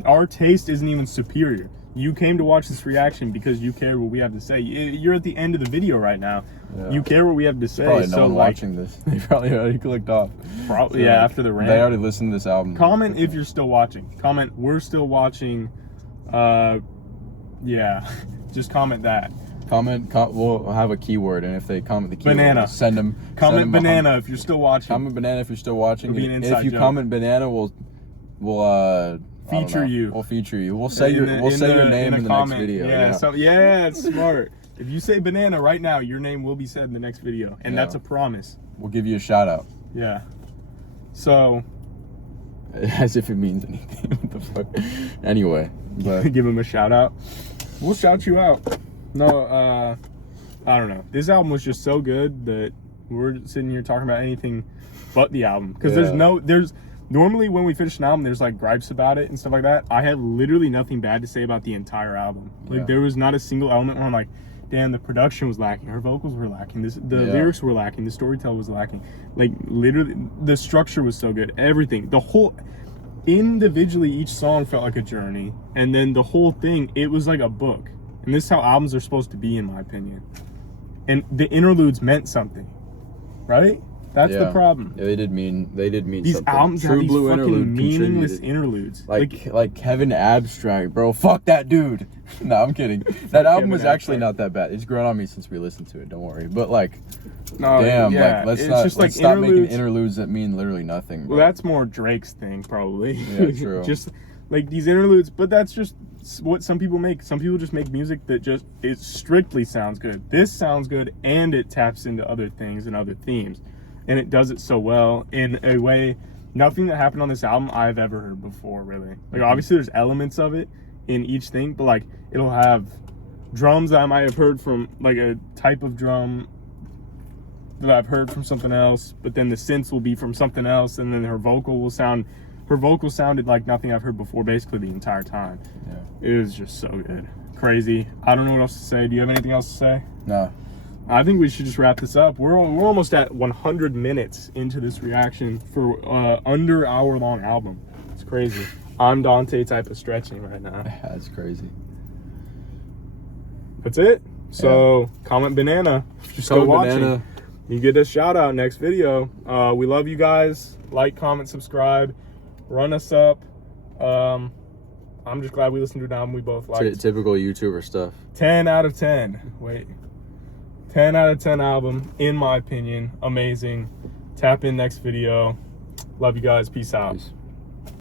Our taste isn't even superior. You came to watch this reaction because you care what we have to say. You're at the end of the video right now. Yeah. You care what we have to say. Probably no so one watching this. They probably already clicked off. Probably, So, yeah, after the rant. They already listened to this album. Comment if you're still watching. Comment, we're still watching. Yeah, just comment that. We'll have a keyword, and if they comment the keyword, Banana. send them. Comment banana if you're still watching. Comment banana if you're still watching. It'll be an And inside if you joke. comment banana, we'll Feature you. We'll feature you. We'll say your name in the comment. next video. Yeah, it's smart. If you say banana right now, your name will be said in the next video, and Yeah. that's a promise. We'll give you a shout out. Yeah. So As if it means anything. What the fuck? Anyway, but give him a shout out. We'll shout you out. No, I don't know. This album was just so good that we're sitting here talking about anything but the album, because there's normally when we finish an album, there's like gripes about it and stuff like that. I have literally nothing bad to say about the entire album. Like there was not a single element where I'm like, damn, the production was lacking, her vocals were lacking, the lyrics were lacking, the storytelling was lacking. Like literally, the structure was so good. Everything, the whole, individually, each song felt like a journey, and then the whole thing, it was like a book. And this is how albums are supposed to be, in my opinion. And the interludes meant something, right? That's the problem. Yeah, they did mean These something. albums True have these Blue fucking interlude meaningless contributed. interludes. Like Kevin Abstract, bro. Fuck that dude. No, I'm kidding. That album Kevin was actually Abstract. not that bad. It's grown on me since we listened to it. Don't worry. But like, no, damn, yeah, like it's let's just let's like stop making interludes. interludes that mean literally nothing. Bro. Well, that's more Drake's thing, probably. Yeah, true. Just like these interludes, but that's just what some people make. Some people just make music that just, it strictly sounds good. This sounds good, and it taps into other things and other themes, and it does it so well in a way. Nothing that happened on this album I've ever heard before, really. Like obviously there's elements of it in each thing, but like it'll have drums that I might have heard from, like a type of drum that I've heard from something else, but then the synths will be from something else, and then her vocal sounded like nothing I've heard before basically the entire time. Yeah. It was just so good. Crazy. I don't know what else to say. Do you have anything else to say? No. I think we should just wrap this up. We're almost at 100 minutes into this reaction for under hour-long album. It's crazy. I'm Dante type of stretching right now. That's crazy. That's it. So comment banana. If you're still watching. Banana. You get a shout out next video. We love you guys. Like, comment, subscribe. Run us up. I'm just glad we listened to an album we both liked. Typical YouTuber stuff. 10 out of 10. Wait. 10 out of 10 album, in my opinion. Amazing. Tap in next video. Love you guys. Peace out. Peace.